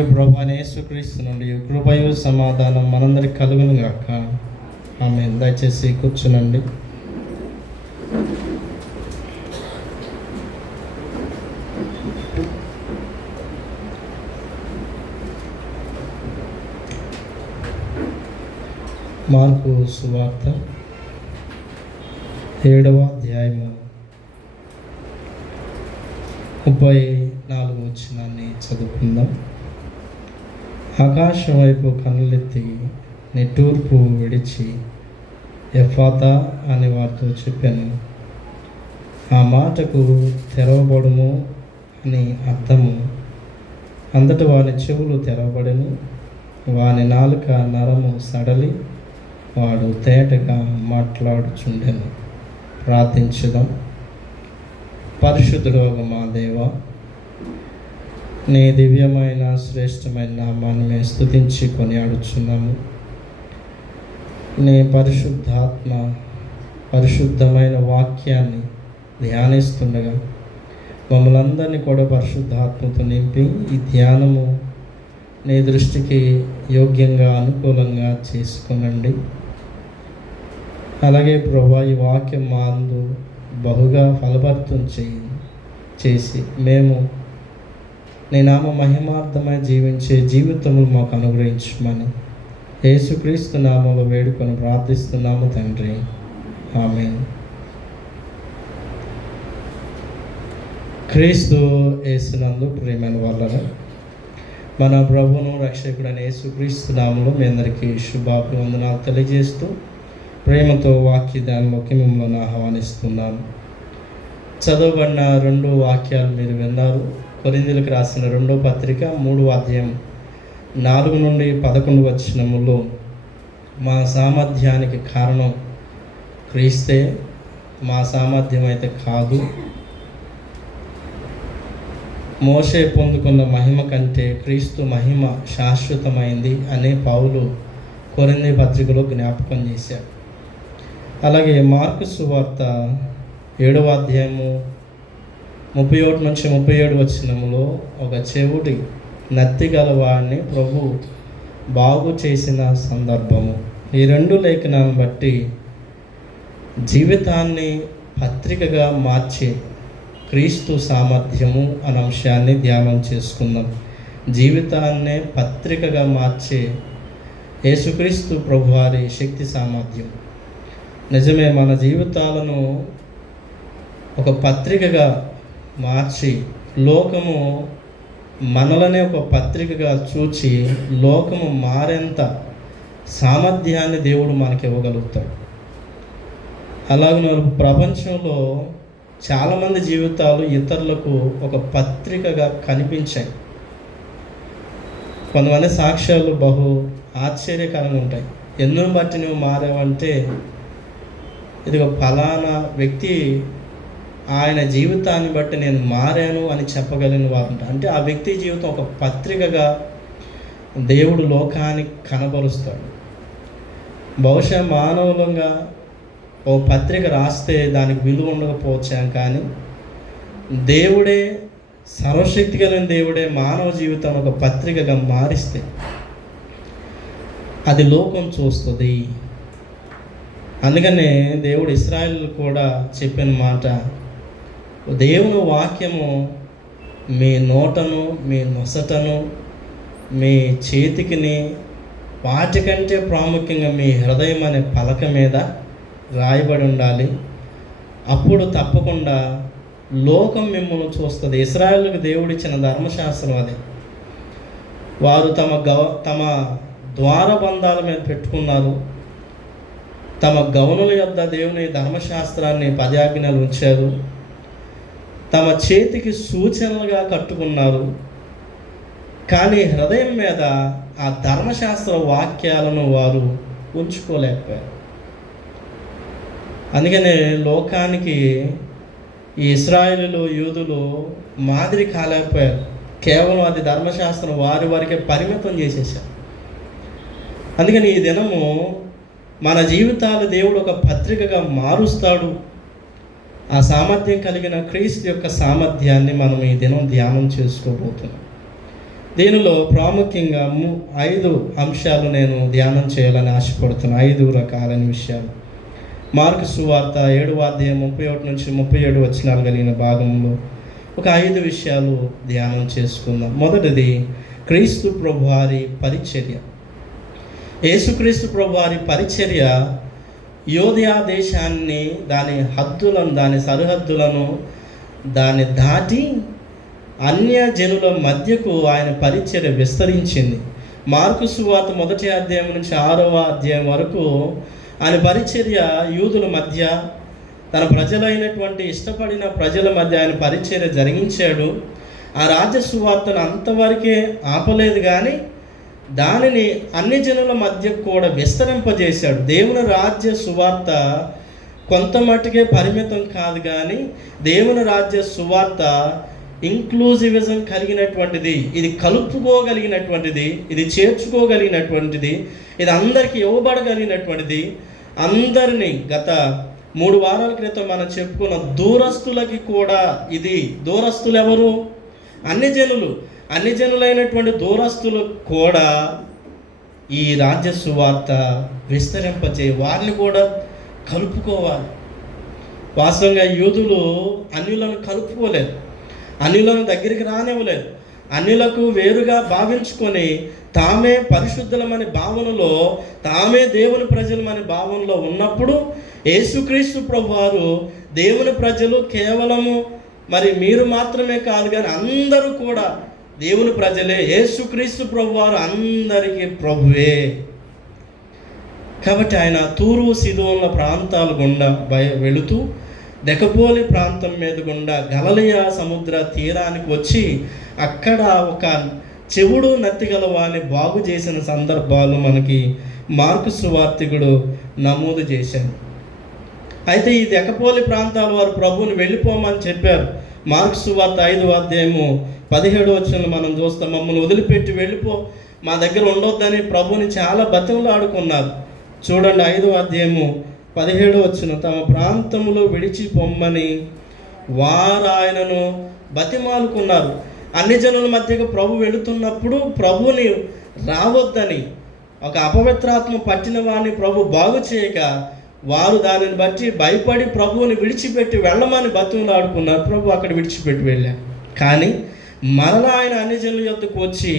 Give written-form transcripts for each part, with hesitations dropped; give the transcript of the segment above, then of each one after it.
ప్రభువైన యేసుక్రీస్తు నుండి కృపయు సమాధానం మనందరికి కలుగును గాక. ఆమేన్. దయచేసి కూర్చునండి. మార్కు సువార్త 7వ అధ్యాయము 34వ వచనాన్ని చదువుకుందాం. ఆకాశం వైపు కన్నులెత్తి నిట్టూర్పు విడిచి ఎఫాతా అని వారితో చెప్పాను. ఆ మాటకు తెరవబడుము అని అర్థము. అంతటి వాని చెవులు తెరవబడెను, వాని నాలుక నరము సడలి వాడు తేటగా మాట్లాడుచుండెను. ప్రార్థించుదాం. పరిశుద్ధుడు మా దేవా, నీ దివ్యమైన శ్రేష్టమైన నామాన్ని మేము స్తుతించి కొనియాడుచున్నాము. నీ పరిశుద్ధాత్మ పరిశుద్ధమైన వాక్యాన్ని ధ్యానిస్తుండగా మమ్మల్ని అందరినీ కూడా పరిశుద్ధాత్మతో నింపి ఈ ధ్యానము నీ దృష్టికి యోగ్యంగా అనుకూలంగా చేసుకునండి. అలాగే ప్రభువా, ఈ వాక్యం మా అందు బహుగా ఫలభరితం చేసి మేము నీ నామ మహిమార్థమై జీవించే జీవితములు మాకు అనుగ్రహించమని యేసుక్రీస్తు నామములో వేడుకొని ప్రార్థిస్తున్నాము తండ్రి. ఆమేన్. క్రీస్తు యేసునందు ప్రియమైన వాళ్ళను మన ప్రభువును రక్షకుడైన యేసుక్రీస్తు నామములో మీ అందరికీ శుభాభివందనాలు తెలియజేస్తూ ప్రేమతో వాక్య ధ్యానంలోకి మిమ్మల్ని ఆహ్వానిస్తున్నాను. చదవబడిన 2 వాక్యాలు మీరు విన్నారు. కొరింథీయులకు రాసిన 2వ పత్రిక 3వ అధ్యాయం 4 నుండి 11 వచనములో మా సామర్థ్యానికి కారణం క్రీస్తే, మా సామర్థ్యం అయితే కాదు. మోషే పొందుకున్న మహిమ కంటే క్రీస్తు మహిమ శాశ్వతమైంది అనే పౌలు కొరింథీ పత్రికలో జ్ఞాపకం చేశారు. అలాగే మార్కు సువార్త 7వ అధ్యాయము 31 నుంచి 37 వచనములో ఒక చెవుడి నత్తి గలవాడిని ప్రభు బాగు చేసిన సందర్భము. ఈ 2 లేఖనాలను బట్టి జీవితాన్ని పత్రికగా మార్చే క్రీస్తు సామర్థ్యము అనే అంశాన్ని ధ్యానం చేసుకుందాం. జీవితాన్నే పత్రికగా మార్చే యేసుక్రీస్తు ప్రభువారి శక్తి సామర్థ్యం. నిజమే, మన జీవితాలను ఒక పత్రికగా మార్చి లోకము మనలనే ఒక పత్రికగా చూచి లోకము మారేంత సామర్థ్యాన్ని దేవుడు మనకి ఇవ్వగలుగుతాడు. అలాగే ప్రపంచంలో చాలామంది జీవితాలు ఇతరులకు ఒక పత్రికగా కనిపించాయి. కొంతమంది సాక్ష్యాలు బహు ఆశ్చర్యకరంగా ఉంటాయి. ఎందును బట్టి నువ్వు మారావంటే ఇది ఒక ఫలానా వ్యక్తి ఆయన జీవితాన్ని బట్టి నేను మారాను అని చెప్పగలిగిన వారు ఉంటారు. అంటే ఆ వ్యక్తి జీవితం ఒక పత్రికగా దేవుడు లోకానికి కనబరుస్తాడు. బహుశా మానవులంగా ఓ పత్రిక రాస్తే దానికి విలువ ఉండకపోవచ్చాం, కానీ దేవుడే, సర్వశక్తి కలిగిన దేవుడే మానవ జీవితం ఒక పత్రికగా మారిస్తే అది లోకం చూస్తుంది. అందుకనే దేవుడు ఇశ్రాయేలు కూడా చెప్పిన మాట, దేవుని వాక్యము మీ నోటను, మీ నొసటను, మీ చేతికిని, వాటికంటే ప్రాముఖ్యంగా మీ హృదయం అనే పలక మీద రాయబడి ఉండాలి. అప్పుడు తప్పకుండా లోకం మిమ్మల్ని చూస్తుంది. ఇశ్రాయేలుకు దేవుడిచ్చిన ధర్మశాస్త్రం అదే. వారు తమ ద్వారబంధాల మీద పెట్టుకున్నారు. తమ గౌనుల యొద్ద దేవుని ధర్మశాస్త్రాన్ని 10 ఆజ్ఞలు ఉంచారు. తమ చేతికి సూచనలుగా కట్టుకున్నారు. కానీ హృదయం మీద ఆ ధర్మశాస్త్ర వాక్యాలను వారు ఉంచుకోలేకపోయారు. అందుకనే లోకానికి ఈ ఇశ్రాయేలులు, యూదులు మాదిరి కాలేకపోయారు. కేవలం అది ధర్మశాస్త్రం వారి వారికే పరిమితం చేసేసారు. అందుకని ఈ దినము మన జీవితాలు దేవుడు ఒక పత్రికగా మారుస్తాడు. ఆ సామర్థ్యం కలిగిన క్రీస్తు యొక్క సామర్థ్యాన్ని మనం ఈ దినం ధ్యానం చేసుకోబోతున్నాం. దీనిలో ప్రాముఖ్యంగా 5 అంశాలు నేను ధ్యానం చేయాలని ఆశపడుతున్నాను. 5 రకాలైన విషయాలు. మార్కు సువార్త 7వ అధ్యాయం 31 నుంచి 37 వచనాలు కలిగిన భాగంలో ఒక 5 విషయాలు ధ్యానం చేసుకుందాం. మొదటిది, క్రీస్తు ప్రభువారి పరిచర్య. యేసుక్రీస్తు ప్రభువారి పరిచర్య యోదయ దేశాన్ని, దాని హద్దులను, దాని సరిహద్దులను దాన్ని దాటి అన్య జనుల మధ్యకు ఆయన పరిచర్య విస్తరించింది. మార్కు సువార్త 1వ అధ్యాయం నుంచి 6వ అధ్యాయం వరకు ఆయన పరిచర్య యూదుల మధ్య, తన ప్రజలైనటువంటి ఇష్టపడిన ప్రజల మధ్య ఆయన పరిచర్య జరిగించాడు. ఆ రాజ్య సువార్తను అంతవరకే ఆపలేదు, కానీ దానిని అన్ని జనుల మధ్య కూడా విస్తరింపజేశాడు. దేవుని రాజ్య సువార్త కొంత మట్టుకే పరిమితం కాదు, కానీ దేవుని రాజ్య సువార్త ఇంక్లూజివిజం కలిగినటువంటిది. ఇది కలుపుకోగలిగినటువంటిది, ఇది చేర్చుకోగలిగినటువంటిది, ఇది అందరికీ ఇవ్వబడగలిగినటువంటిది. అందరినీ గత 3 వారాల క్రితం మనం చెప్పుకున్న దూరస్తులకి కూడా ఇది. దూరస్తులు ఎవరు? అన్ని జనులు. అన్ని జనులైనటువంటి దూరస్తులు కూడా ఈ రాజ్య సువార్త విస్తరింపజేయ, వారిని కూడా కలుపుకోవాలి. వాస్తవంగా యూదులు అన్యులను కలుపుకోలేదు, అన్యులను దగ్గరికి రానివ్వలేదు. అన్యులకు వేరుగా భావించుకొని తామే పరిశుద్ధులమనే భావనలో, తామే దేవుని ప్రజలమనే భావనలో ఉన్నప్పుడు యేసుక్రీస్తు ప్రభువారు దేవుని ప్రజలు కేవలము మీరు మాత్రమే కాదు, కానీ అందరూ కూడా దేవుని ప్రజలే. యేసుక్రీస్తు ప్రభువారు అందరికీ ప్రభువే. కాబట్టి ఆయన తూరు సీదోన్ల ప్రాంతాల గుండా వెళుతూ దెకపోలి ప్రాంతం మీద గుండా గలిలయ సముద్ర తీరానికి వచ్చి అక్కడ ఒక చెవుడు నత్తిగలవాన్ని బాగు చేసిన సందర్భాలు మనకి మార్కు సువార్తికుడు నమోదు చేశాడు. అయితే ఈ దెకపోలి ప్రాంతాల వారు ప్రభువుని వెళ్ళిపోమని చెప్పారు. మార్కు సువార్త 5వ అధ్యాయము 17వ వచనంలో మనం చూస్తాం. మమ్మల్ని వదిలిపెట్టి వెళ్ళిపో, మా దగ్గర ఉండొద్దని ప్రభువుని చాలా బతిమలాడుకున్నారు. చూడండి, 5వ అధ్యాయము 17వ వచనం. తమ ప్రాంతములో విడిచిపోమ్మని వారు ఆయనను బతిమాలుకున్నారు. అన్ని జనుల మధ్యకు ప్రభు వెళుతున్నప్పుడు ప్రభుని రావద్దని, ఒక అపవిత్రాత్మ పట్టిన వారిని ప్రభు బాగు చేయక వారు దానిని బట్టి భయపడి ప్రభువుని విడిచిపెట్టి వెళ్ళమని బతిమలాడుకున్నారు. ప్రభు అక్కడ విడిచిపెట్టి వెళ్ళారు. కానీ మరలా ఆయన అన్ని జనుల యొద్దకు వచ్చి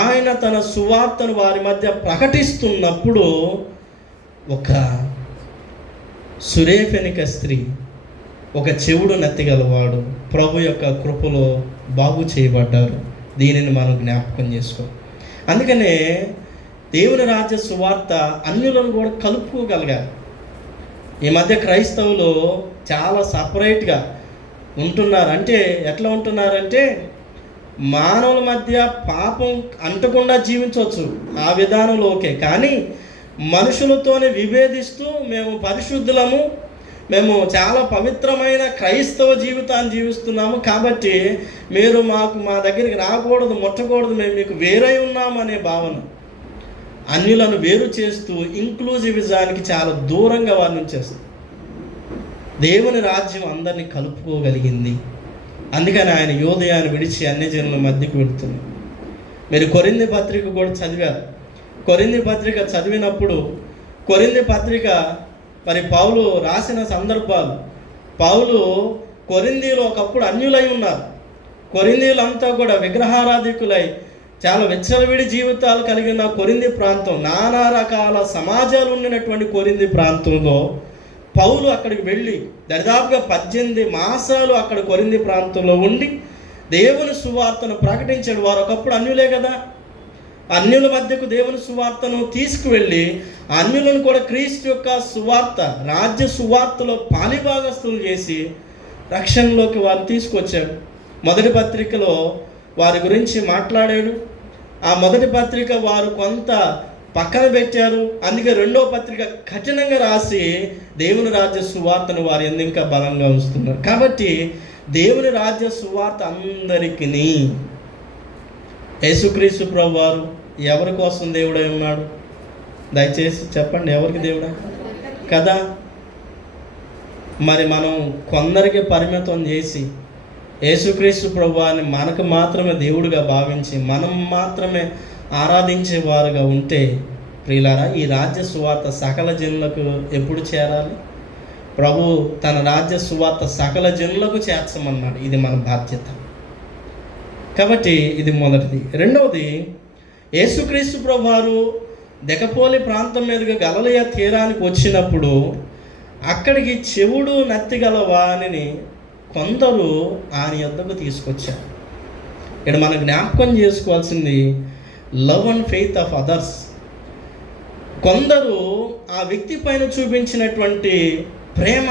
ఆయన తన సువార్తను వారి మధ్య ప్రకటిస్తున్నప్పుడు ఒక సురేఫెనిక స్త్రీ, ఒక చెవుడు నత్తిగలవాడు ప్రభు యొక్క కృపలో బాగు చేయబడ్డారు. దీనిని మనం జ్ఞాపకం చేసుకో. అందుకనే దేవుని రాజ్య సువార్త అన్యులను కూడా కలుపుకోగలిగారు. ఈ మధ్య క్రైస్తవులు చాలా సపరేట్గా ఉంటున్నారు. అంటే ఎట్లా ఉంటున్నారంటే, మానవుల మధ్య పాపం అంటకుండా జీవించవచ్చు, ఆ విధానంలో ఓకే, కానీ మనుషులతోనే విభేదిస్తూ మేము పరిశుద్ధులము, మేము చాలా పవిత్రమైన క్రైస్తవ జీవితాన్ని జీవిస్తున్నాము, కాబట్టి మీరు మా దగ్గరికి రాకూడదు, ముట్టకూడదు, మేము మీకు వేరై ఉన్నాము అనే భావన అన్యులను వేరు చేస్తూ ఇంక్లూజివిజానికి చాలా దూరంగా వారిని ఉంచేస్తుంది. దేవుని రాజ్యం అందరినీ కలుపుకోగలిగింది. అందుకని ఆయన యోదయాన్ని విడిచి అన్ని జనుల మధ్యకు వెళుతుంది. మీరు కొరింథీ పత్రిక కూడా చదివారు. కొరింథీ పత్రిక చదివినప్పుడు కొరింథీ పత్రిక పౌలు రాసిన సందర్భాలు, పౌలు కొరింథీలో ఒకప్పుడు అన్యులై ఉన్నారు. కొరింథీలంతా కూడా విగ్రహారాధికులై చాలా విచ్చలవిడి జీవితాలు కలిగిన కొరింథీ ప్రాంతం, నానా రకాల సమాజాలు ఉండినటువంటి కొరింథీ ప్రాంతంలో పౌలు అక్కడికి వెళ్ళి దరిదాపుగా 18 మాసాలు అక్కడ కొరింథీ ప్రాంతంలో ఉండి దేవుని సువార్తను ప్రకటించాడు. వారు ఒకప్పుడు అన్యులే కదా, అన్యుల మధ్యకు దేవుని సువార్తను తీసుకువెళ్ళి అన్యులను కూడా క్రీస్తు యొక్క సువార్త, రాజ్య సువార్తలో పాలిభాగస్తులు చేసి రక్షణలోకి వారు తీసుకొచ్చాడు. మొదటి పత్రికలో వారి గురించి మాట్లాడాడు. ఆ మొదటి పత్రిక వారు కొంత పక్కన పెట్టారు, అందుకే 2వ పత్రిక కఠినంగా రాసి దేవుని రాజ్య సువార్తను వారు ఇంకా బలంగా ఉంచుతున్నారు. కాబట్టి దేవుని రాజ్య సువార్త అందరికీ. యేసుక్రీస్తు ప్రభు వారు ఎవరి కోసం దేవుడై ఉన్నాడు? దయచేసి చెప్పండి, ఎవరికి దేవుడా కదా? మరి మనం కొందరికి పరిమితం చేసి యేసుక్రీస్తు ప్రభువాన్ని మనకు మాత్రమే దేవుడిగా భావించి మనం మాత్రమే ఆరాధించేవారుగా ఉంటే, ప్రియులారా, ఈ రాజ్య సువార్త సకల జనులకు ఎప్పుడు చేరాలి? ప్రభు తన రాజ్య సువార్త సకల జనులకు చేర్చమన్నాడు. ఇది మన బాధ్యత. కాబట్టి ఇది మొదటిది. రెండవది, యేసుక్రీస్తు ప్రభువారు దెకపోలి ప్రాంతం మీదుగా గలిలయ తీరానికి వచ్చినప్పుడు అక్కడికి చెవుడు నత్తిగల వానిని కొందరు ఆయన యొద్దకు తీసుకొచ్చారు. ఇక్కడ మనం జ్ఞాపకం చేసుకోవాల్సింది love and faith of others. కొందరు ఆ వ్యక్తి పైన చూపించినటువంటి ప్రేమ,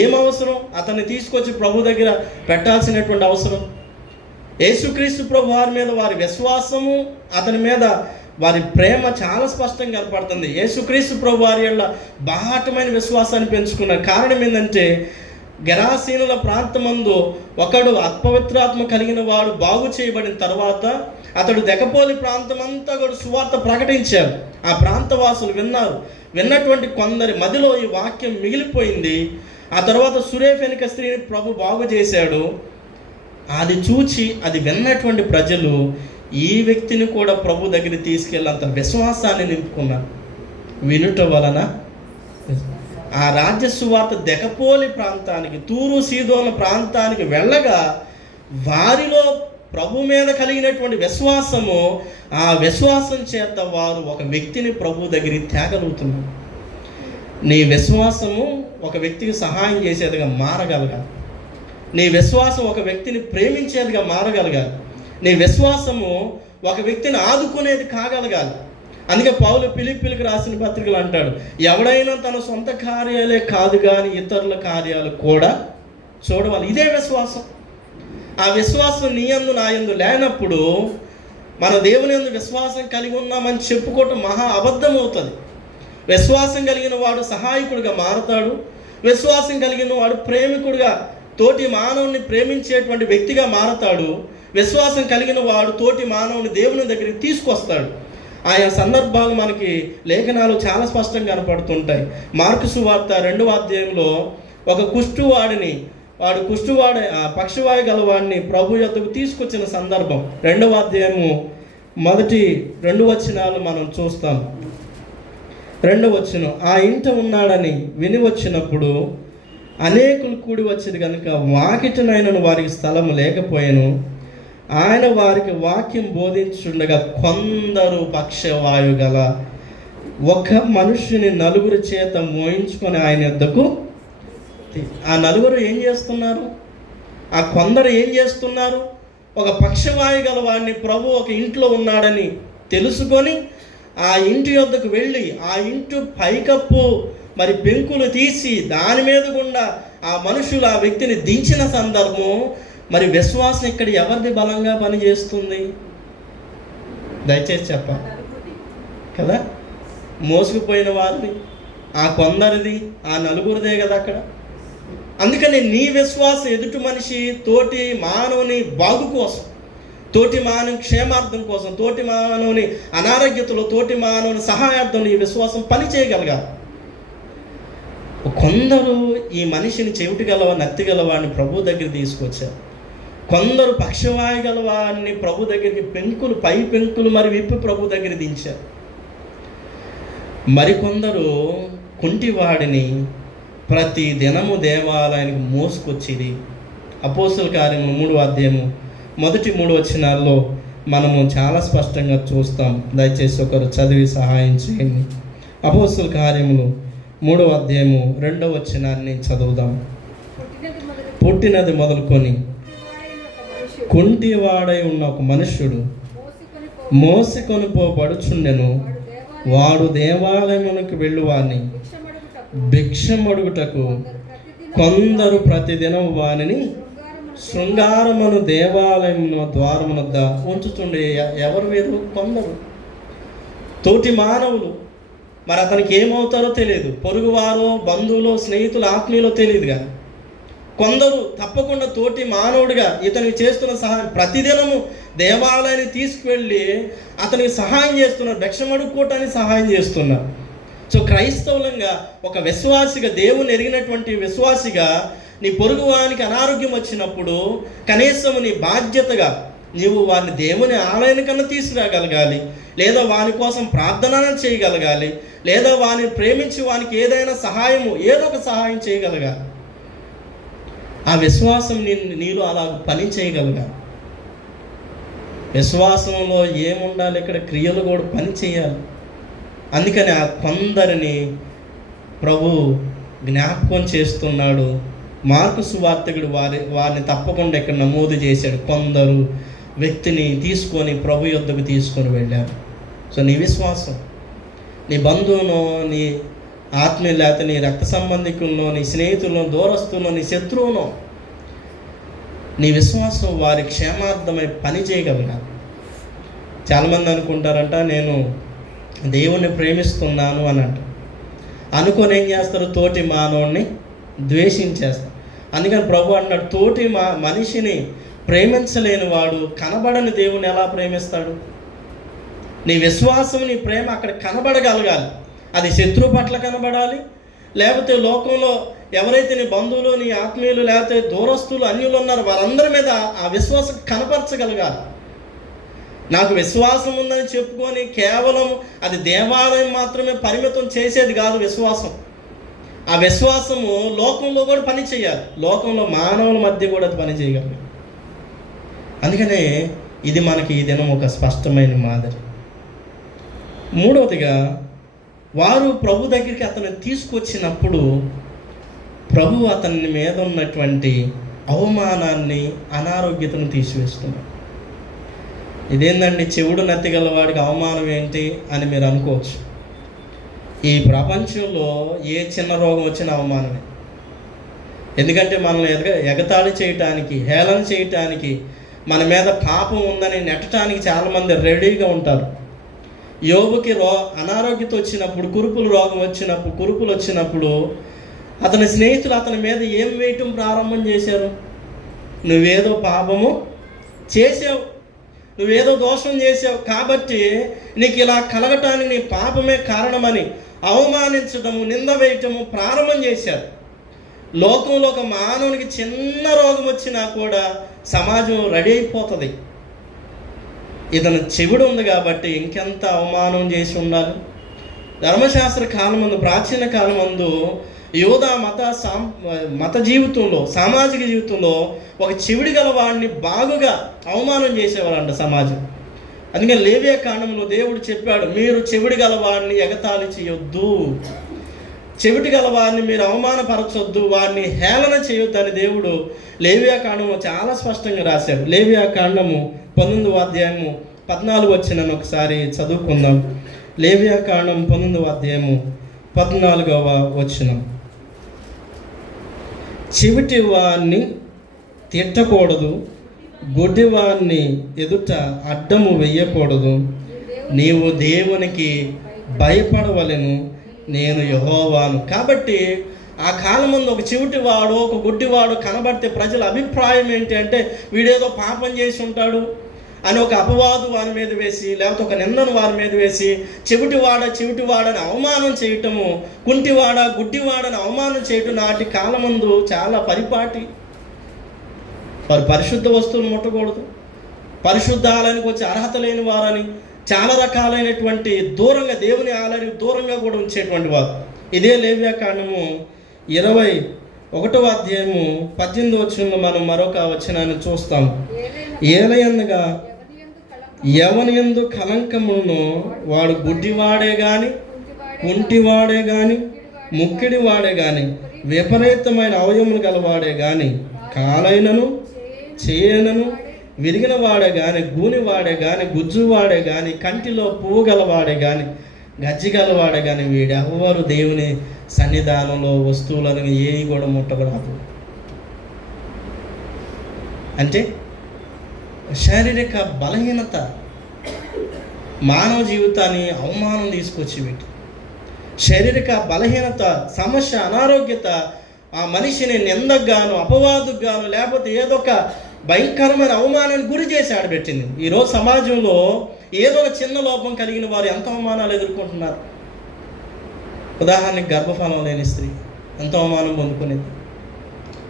ఏం అవసరం అతన్ని తీసుకొచ్చి ప్రభు దగ్గర పెట్టాల్సినటువంటి అవసరం. యేసుక్రీస్తు ప్రభు వారి మీద వారి విశ్వాసము, అతని మీద వారి ప్రేమ చాలా స్పష్టంగా కనపడుతుంది. యేసుక్రీస్తు ప్రభు వారి యొక్క బాహటమైన విశ్వాసాన్ని పెంచుకున్నారు. కారణం ఏంటంటే, గెరాసీనుల ప్రాంతమందు ఒకడు అపవిత్రాత్మ కలిగిన వాడు బాగు చేయబడిన తర్వాత అతడు దెకపోలి ప్రాంతమంతా కూడా సువార్త ప్రకటించారు. ఆ ప్రాంతవాసులు విన్నారు. విన్నటువంటి కొందరి మదిలో ఈ వాక్యం మిగిలిపోయింది. ఆ తర్వాత సురేఫెనిక స్త్రీని ప్రభు బాగు చేశాడు. అది చూచి అది విన్నటువంటి ప్రజలు ఈ వ్యక్తిని కూడా ప్రభు దగ్గరికి తీసుకెళ్ళేంత విశ్వాసాన్ని నింపుకున్నారు. వినుట వలన ఆ రాజ్య సువార్త దెకపోలి ప్రాంతానికి, తూరు సీదోన ప్రాంతానికి వెళ్ళగా వారిలో ప్రభు మీద కలిగినటువంటి విశ్వాసము, ఆ విశ్వాసం చేత వారు ఒక వ్యక్తిని ప్రభు దగ్గరికి తేగలుగుతున్నారు. నీ విశ్వాసము ఒక వ్యక్తికి సహాయం చేసేదిగా మారగలగాలి. నీ విశ్వాసం ఒక వ్యక్తిని ప్రేమించేదిగా మారగలగాలి. నీ విశ్వాసము ఒక వ్యక్తిని ఆదుకునేది కాగలగాలి. అందుకే పౌలు ఫిలిప్పీలకు రాసిన పత్రికలు అంటాడు, ఎవడైనా తన సొంత కార్యాలే కాదు కానీ ఇతరుల కార్యాలు కూడా చూడవాలి. ఇదే విశ్వాసం. ఆ విశ్వాసం నీ యందు నా యందు లేనప్పుడు మన దేవుని యందు విశ్వాసం కలిగి ఉన్నామని చెప్పుకోవటం మహా అబద్ధం అవుతుంది. విశ్వాసం కలిగిన వాడు సహాయకుడిగా మారతాడు. విశ్వాసం కలిగిన వాడు ప్రేమికుడిగా, తోటి మానవుని ప్రేమించేటువంటి వ్యక్తిగా మారతాడు. విశ్వాసం కలిగిన వాడు తోటి మానవుని దేవుని దగ్గరికి తీసుకొస్తాడు. ఆయా సందర్భాలు మనకి లేఖనాలు చాలా స్పష్టంగా కనపడుతుంటాయి. మార్కు సువార్త 2వ అధ్యాయంలో ఒక కుష్ఠువాడిని, వాడు పక్షవాయు గలవాడిని ప్రభు యొద్దకు తీసుకొచ్చిన సందర్భం 2వ అధ్యాయము మొదటి 2 వచనాలు మనం చూస్తాం. 2వ వచనం, ఆ ఇంట ఉన్నాడని విని వచ్చినప్పుడు అనేకులు కూడి వచ్చేది కనుక వాకిటనైనను వారికి స్థలము లేకపోయాను. ఆయన వారికి వాక్యం బోధించుండగా కొందరు పక్షవాయు గల ఒక మనుష్యుని 4 చేత మోయించుకొని ఆయన యొద్దకు, ఆ 4 ఏం చేస్తున్నారు? ఆ కొందరు ఏం చేస్తున్నారు? ఒక పక్షవాయు గల వాడిని ప్రభు ఒక ఇంట్లో ఉన్నాడని తెలుసుకొని ఆ ఇంటి యొద్దకు వెళ్ళి ఆ ఇంటి పైకప్పు మరి పెంకులు తీసి దాని మీద గుండా ఆ మనుషులు ఆ వ్యక్తిని దించిన సందర్భం. మరి విశ్వాసం ఇక్కడ ఎవరిది బలంగా పనిచేస్తుంది? దయచేసి చెప్పాలి కదా. మోసుకుపోయిన వారిది, ఆ కొందరిది, ఆ 4 కదా అక్కడ. అందుకని నీ విశ్వాసం ఎదుటి మనిషి, తోటి మానవుని బాగు కోసం, తోటి మానవుని క్షేమార్థం కోసం, తోటి మానవుని అనారోగ్యతలో, తోటి మానవుని సహాయార్థం నీ విశ్వాసం పని చేయగలగాలి. కొందరు ఈ మనిషిని చెవిటి గలవా నత్తిగలవాడిని ప్రభు దగ్గర తీసుకొచ్చారు. కొందరు పక్షవాయు గలవాడిని ప్రభు దగ్గరికి పై పెంకులు మరి విప్పి ప్రభు దగ్గర దించారు. మరికొందరు కుంటివాడిని ప్రతి దినము దేవాలయానికి మోసుకొచ్చేది. అపోస్తుల కార్యము 3వ అధ్యాయము మొదటి 3 వచనాల్లో మనము చాలా స్పష్టంగా చూస్తాం. దయచేసి ఒకరు చదివి సహాయం చేయండి. అపోస్తుల కార్యములు 3వ అధ్యాయము 2వ వచనాన్ని చదువుదాం. పుట్టినది మొదలుకొని కుంటివాడై ఉన్న ఒక మనుష్యుడు మోసికొని పోబడుచుండెను. వాడు దేవాలయమునకు వెళ్ళువాని భిక్షమడుగుటకు కొందరు ప్రతిదినం వానిని శృంగారమును దేవాలయమున ద్వారమునొద్ద ఉంచుతుండే. ఎవరు వీరు? కొందరు తోటి మానవులు. మరి అతనికి ఏమవుతారో తెలియదు. పొరుగువారో, బంధువులో, స్నేహితులు, ఆత్మీయులో తెలియదు. కానీ కొందరు తప్పకుండా తోటి మానవుడిగా ఇతనికి చేస్తున్న సహాయం, ప్రతిదినము దేవాలయాన్ని తీసుకువెళ్ళి అతనికి సహాయం చేస్తున్నారు, భిక్షమడుక్కోవటానికి సహాయం చేస్తున్నారు. సో క్రైస్తవులంగా ఒక విశ్వాసిగా, దేవుని ఎరిగినటువంటి విశ్వాసిగా నీ పొరుగు వానికి అనారోగ్యం వచ్చినప్పుడు కనీసం నీ బాధ్యతగా నీవు వారిని దేవుని ఆలయం కన్నా తీసుకురాగలగాలి, లేదా వాని కోసం ప్రార్థన చేయగలగాలి, లేదా వాని ప్రేమించి వానికి ఏదైనా సహాయము, ఏదో ఒక సహాయం చేయగలగాలి. ఆ విశ్వాసం నీలో అలా పని చేయగలగాలి. విశ్వాసంలో ఏముండాలి? ఇక్కడ క్రియలు కూడా పని చేయాలి. అందుకని ఆ కొందరిని ప్రభు జ్ఞాపకం చేస్తున్నాడు. మార్కు సువార్తికుడు వారిని తప్పకుండా ఇక్కడ నమోదు చేశాడు. కొందరు వ్యక్తిని తీసుకొని ప్రభు యొద్దకు తీసుకొని వెళ్ళారు. సో నీ విశ్వాసం, నీ బంధువునో, నీ ఆత్మీయ, లేకపోతే నీ రక్త సంబంధికులను, నీ స్నేహితులను, దూరస్తులను, నీ శత్రువునో, నీ విశ్వాసం వారి క్షేమార్థమై పని చేయగలగాలి. చాలామంది అనుకుంటారంట, నేను దేవుణ్ణి ప్రేమిస్తున్నాను అని అంట. అనుకొని ఏం చేస్తారు? తోటి మానవుణ్ణి ద్వేషించేస్తారు. అందుకని ప్రభు అన్నాడు, తోటి మనిషిని ప్రేమించలేని వాడు కనబడని దేవుని ఎలా ప్రేమిస్తాడు? నీ విశ్వాసం, నీ ప్రేమ అక్కడ కనబడగలగాలి. అది శత్రువు పట్ల కనబడాలి, లేకపోతే లోకంలో ఎవరైతే నీ బంధువులు, నీ ఆత్మీయులు, లేకపోతే దూరస్తులు, అన్యులు ఉన్నారో వారందరి మీద ఆ విశ్వాసం కనపరచగలగాలి. నాకు విశ్వాసం ఉందని చెప్పుకొని కేవలం అది దేవాలయం మాత్రమే పరిమితం చేసేది కాదు విశ్వాసం. ఆ విశ్వాసము లోకంలో కూడా పని చేయాలి, లోకంలో మానవుల మధ్య కూడా అది పని చేయగలగాలి. అందుకనే ఇది మనకి ఈ దినం ఒక స్పష్టమైన మాదిరి. మూడవదిగా, వారు ప్రభు దగ్గరికి అతను తీసుకొచ్చినప్పుడు ప్రభు అతని మీద ఉన్నటువంటి అవమానాన్ని, అనారోగ్యతను తీసివేస్తున్నారు. ఇదేందండి, చెవుడు నత్తిగల వాడికి అవమానం ఏంటి అని మీరు అనుకోవచ్చు. ఈ ప్రపంచంలో ఏ చిన్న రోగం వచ్చినా అవమానమే. ఎందుకంటే మనల్ని ఎగతాళి చేయటానికి, హేళన చేయటానికి, మన మీద పాపం ఉందని నెట్టడానికి చాలామంది రెడీగా ఉంటారు. యోబుకి అనారోగ్యత వచ్చినప్పుడు, కురుపులు వచ్చినప్పుడు అతని స్నేహితులు అతని మీద ఏం వేయటం ప్రారంభం చేశారు? నువ్వేదో పాపము చేసావు, నువ్వేదో దోషం చేసావు, కాబట్టి నీకు ఇలా కలగటానికి నీ పాపమే కారణమని అవమానించడము, నింద వేయటము ప్రారంభం చేశారు. లోకంలో ఒక మానవునికి చిన్న రోగం వచ్చినా కూడా సమాజం రెడీ అయిపోతుంది. ఇతను చెవుడు ఉంది కాబట్టి ఇంకెంత అవమానం చేసి ఉండాలి. ధర్మశాస్త్ర కాలమందు, ప్రాచీన కాలమందు యూదా మత జీవితంలో, సామాజిక జీవితంలో ఒక చెవిడి గల వాడిని బాగుగా అవమానం చేసేవారంట సమాజం. అందుకని లేవియా కాండంలో దేవుడు చెప్పాడు, మీరు చెవిడి గల వాడిని ఎగతాళి చేయొద్దు, చెవిటి గల వారిని మీరు అవమానపరచొద్దు, వారిని హేళన చేయొద్దని దేవుడు లేవియా కాండము చాలా స్పష్టంగా రాశాడు. లేవియా కాండము 19వ అధ్యాయము 14 వచనాన్ని ఒకసారి చదువుకుందాం. లేవియా కాండం 19వ అధ్యాయము 14వ వచనం. చెవిటి వారిని తిట్టకూడదు, గుడ్డివారిని ఎదుట అడ్డము వెయ్యకూడదు, నీవు దేవునికి భయపడవలెను, నేను యెహోవాను. కాబట్టి ఆ కాలం ముందు ఒక చెవిటివాడు, ఒక గుడ్డివాడు కనబడితే ప్రజల అభిప్రాయం ఏంటి అంటే, వీడేదో పాపం చేసి ఉంటాడు అని ఒక అపవాదు వారి మీద వేసి, లేకపోతే ఒక నిందను వారి మీద వేసి, చెవిటివాడని అవమానం చేయటము, గుడ్డివాడని అవమానం చేయటం నాటి కాలమందు చాలా పరిపాటి. వారు పరిశుద్ధ వస్తువులు ముట్టకూడదు, పరిశుద్ధాలయానికి వచ్చి అర్హత లేని వారని, చాలా రకాలైనటువంటి దూరంగా, దేవుని ఆలయానికి దూరంగా కూడా ఉంచేటువంటి వారు. ఇదే లేవియా కాండము 21వ అధ్యాయము 18వ వచనంలో మనం మరొక వచనాన్ని చూస్తాం. ఏలయనగా ఎవని యందు కలంకమును వాడు గుడ్డివాడే గాని, కుంటివాడే గాని, ముక్కిడివాడే గాని, విపరీతమైన అవయములు గలవాడే గాని, కాలైనను చేయనను విరిగిన వాడే గాని, గూనివాడే గాని, గుజ్జువాడే గాని, కంటిలో పువ్వు గలవాడే గాని, గజ్జి గలవాడే గాని, వీడెవ్వరు దేవుని సన్నిధానంలో వస్తువులను ఏవి కూడా ముట్టకూడదు. అంటే శారీరక బలహీనత మానవ జీవితాన్ని అవమానం తీసుకొచ్చి పెట్టి, శారీరక బలహీనత, సమస్య, అనారోగ్యత ఆ మనిషిని నిందగాను, అపవాదుగాను, లేకపోతే ఏదో ఒక భయంకరమైన అవమానాన్ని గురి చేసి ఆడబెట్టింది. ఈరోజు సమాజంలో ఏదో ఒక చిన్న లోపం కలిగిన వారు ఎంత అవమానాలు ఎదుర్కొంటున్నారు. ఉదాహరణకి గర్భఫలం లేని స్త్రీ ఎంత అవమానం పొందుకునేది.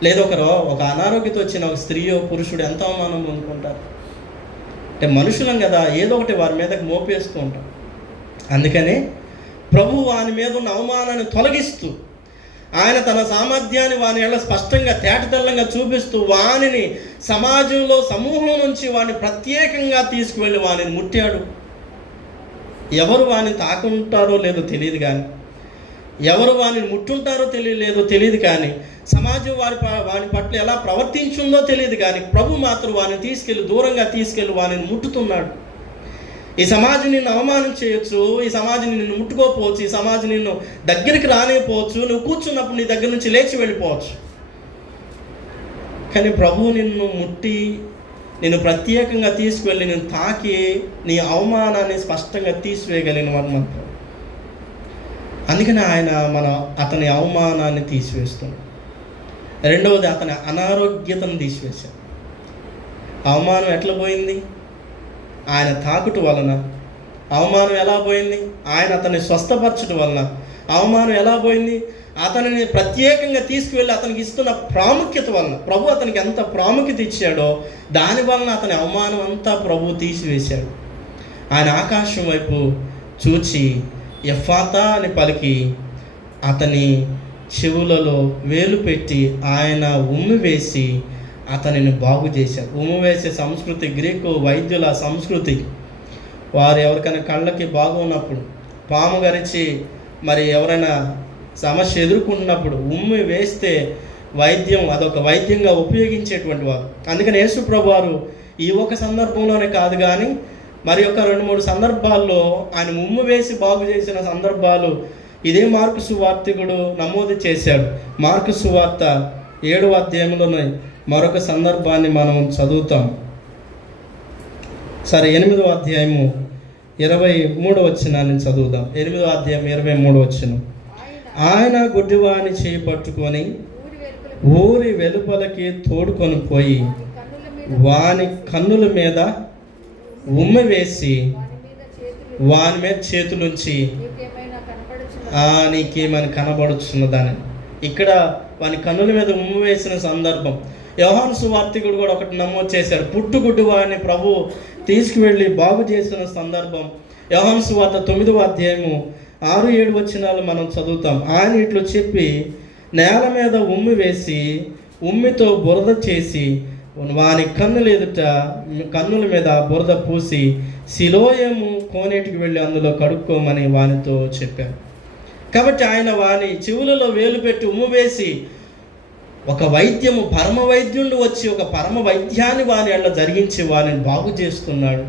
లేదా ఒక అనారోగ్యత వచ్చిన ఒక స్త్రీయో పురుషుడు ఎంత అవమానం పొందుకుంటారు. అంటే మనుషులం కదా, ఏదో ఒకటి వారి మీదకి మోపేస్తూ ఉంటాం. అందుకనే ప్రభు వాని మీద ఉన్న అవమానాన్ని తొలగిస్తూ, ఆయన తన సామర్థ్యాన్ని వాని ఎలా స్పష్టంగా తేటతెల్లంగా చూపిస్తూ వానిని సమాజంలో సమూహం నుంచి వాడిని ప్రత్యేకంగా తీసుకువెళ్ళి వానిని ముట్టాడు. ఎవరు వాని తాకుంటారో లేదో తెలియదు కానీ, ఎవరు వాని ముట్టుంటారో తెలియదు కానీ, సమాజం వాని పట్ల ఎలా ప్రవర్తించుందో తెలియదు కానీ, ప్రభు మాత్రం వారిని దూరంగా తీసుకెళ్ళి వానిని ముట్టుతున్నాడు. ఈ సమాజం నిన్ను అవమానం చేయొచ్చు, ఈ సమాజం నిన్ను ముట్టుకోకపోవచ్చు, ఈ సమాజం నిన్ను దగ్గరికి రానిపోవచ్చు, నువ్వు కూర్చున్నప్పుడు నీ దగ్గర నుంచి లేచి వెళ్ళిపోవచ్చు. కానీ ప్రభువు నిన్ను ముట్టి నేను ప్రత్యేకంగా తీసుకువెళ్ళి నేను తాకి నీ అవమానాన్ని స్పష్టంగా తీసివేయగలిగిన వాడు మాత్రం. అందుకని ఆయన అతని అవమానాన్ని తీసివేస్తున్నాడు. రెండవది, అతని అనారోగ్యతను తీసివేశాడు. అవమానం ఎట్లా పోయింది? ఆయన తాకుట వలన. అవమానం ఎలా పోయింది? ఆయన అతన్ని స్వస్థపరచడం వలన. అవమానం ఎలా పోయింది? అతనిని ప్రత్యేకంగా తీసుకువెళ్ళి అతనికి ఇస్తున్న ప్రాముఖ్యత వలన. ప్రభు అతనికి ఎంత ప్రాముఖ్యత ఇచ్చాడో దాని వలన అతని అవమానం అంతా ప్రభు తీసివేశాడు. ఆయన ఆకాశం వైపు చూచి ఎఫాతా అని పలికి అతని చెవులలో వేలు పెట్టి ఆయన ఉమ్మి వేసి అతనిని బాగు చేశారు. ఉమ్మి వేసే సంస్కృతి గ్రీకు వైద్యుల సంస్కృతి. వారు ఎవరికైనా కళ్ళకి బాగున్నప్పుడు, పాము గరిచి మరి ఎవరైనా సమస్య ఎదుర్కొన్నప్పుడు ఉమ్మి వేస్తే అదొక వైద్యంగా ఉపయోగించేటువంటి వారు. అందుకని యేసు ప్రభు వారు ఈ ఒక సందర్భంలోనే కాదు కానీ మరి ఒక 2-3 సందర్భాల్లో ఆయన ఉమ్మి వేసి బాగు చేసిన సందర్భాలు ఇదే మార్కు సువార్తికుడు నమోదు చేశాడు. మార్కు సువార్త 7వ అధ్యాయంలోనే మరొక సందర్భాన్ని మనం చదువుతాం. సరే, 8వ అధ్యాయము 23వ వచనాన్ని చదువుదాం. 8వ అధ్యాయం 23వ వచనం. ఆయన గుడ్డివాని చేయి పట్టుకొని ఊరి వెలుపలకి తోడుకొని పోయి వాని కన్నుల మీద ఉమ్మి వేసి వాని మీద చేతులుంచి నీకేమని కనబడుచున్నదని. ఇక్కడ వాని కన్నుల మీద ఉమ్మి వేసిన సందర్భం యోహాను సువార్తికుడు కూడా ఒకటి నమోదు చేశాడు. పుట్టుగుడ్డు వాడిని ప్రభు తీసుకువెళ్ళి బాగు చేసిన సందర్భం యోహాను సువార్త 9వ అధ్యాయము 6-7 వచనాలు మనం చదువుతాం. ఆయన ఇట్లు చెప్పి నేల మీద ఉమ్మి వేసి ఉమ్మితో బురద చేసి వాని కన్నుల మీద బురద పూసి సిలోయము కోనేటికి వెళ్ళి అందులో కడుక్కోమని వానితో చెప్పారు. కాబట్టి ఆయన వాని చెవులలో వేలు పెట్టి ఉమ్ము వేసి ఒక పరమ వైద్యుడు వచ్చి ఒక పరమ వైద్యాన్ని వాని అలా జరిగించి వానిని బాగు చేస్తున్నాడు.